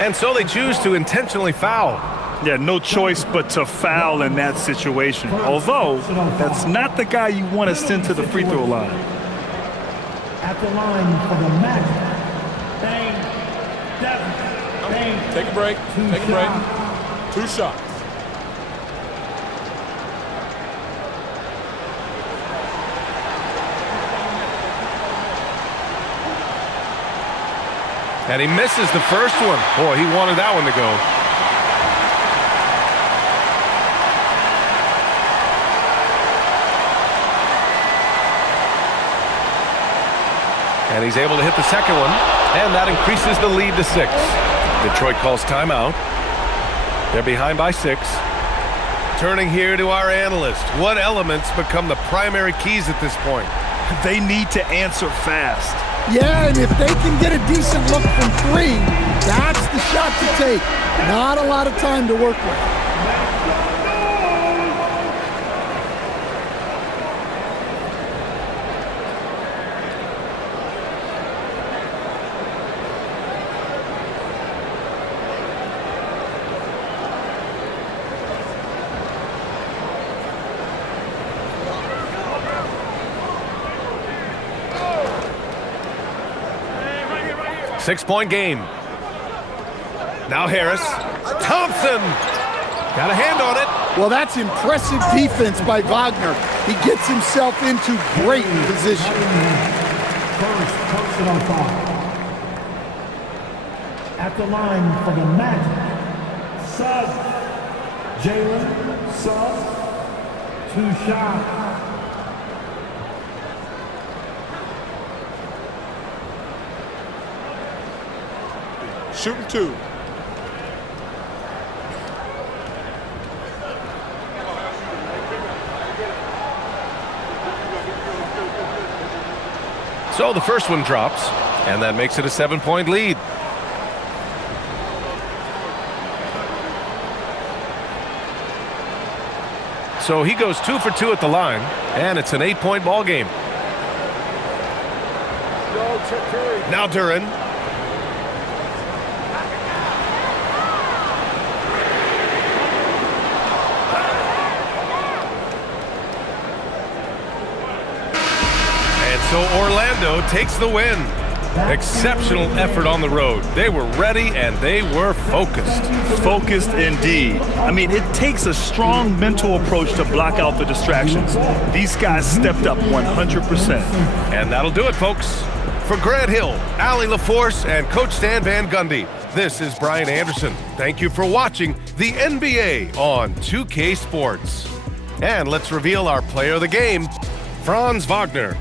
And so they choose to intentionally foul. Yeah, no choice but to foul in that situation. Although, that's not the guy you want to send to the free throw line. At the line for the Magic, Bane, Devin, Bane. Take a break. Take a break. 2 shots. And he misses the first one. Boy, he wanted that one to go. And he's able to hit the second one. And that increases the lead to 6. Detroit calls timeout. They're behind by 6. Turning here to our analyst. What elements become the primary keys at this point? They need to answer fast. Yeah, and if they can get a decent look from 3, that's the shot to take. Not a lot of time to work with. Six-point game. Now Harris. Thompson. Got a hand on it. Well, that's impressive defense by Wagner. He gets himself into great position. First personal foul. At the line for the Magic, Suggs. Jalen Suggs. 2 shots. Shooting 2. So the first one drops, and that makes it a 7-point lead. So he goes 2 for 2 at the line, and it's an 8-point ball game. Now Duren. So Orlando takes the win. Exceptional effort on the road. They were ready and they were focused. Focused indeed. I mean, it takes a strong mental approach to block out the distractions. These guys stepped up 100%. And that'll do it, folks. For Grant Hill, Allie LaForce, and Coach Stan Van Gundy, this is Brian Anderson. Thank you for watching the NBA on 2K Sports. And let's reveal our player of the game, Franz Wagner.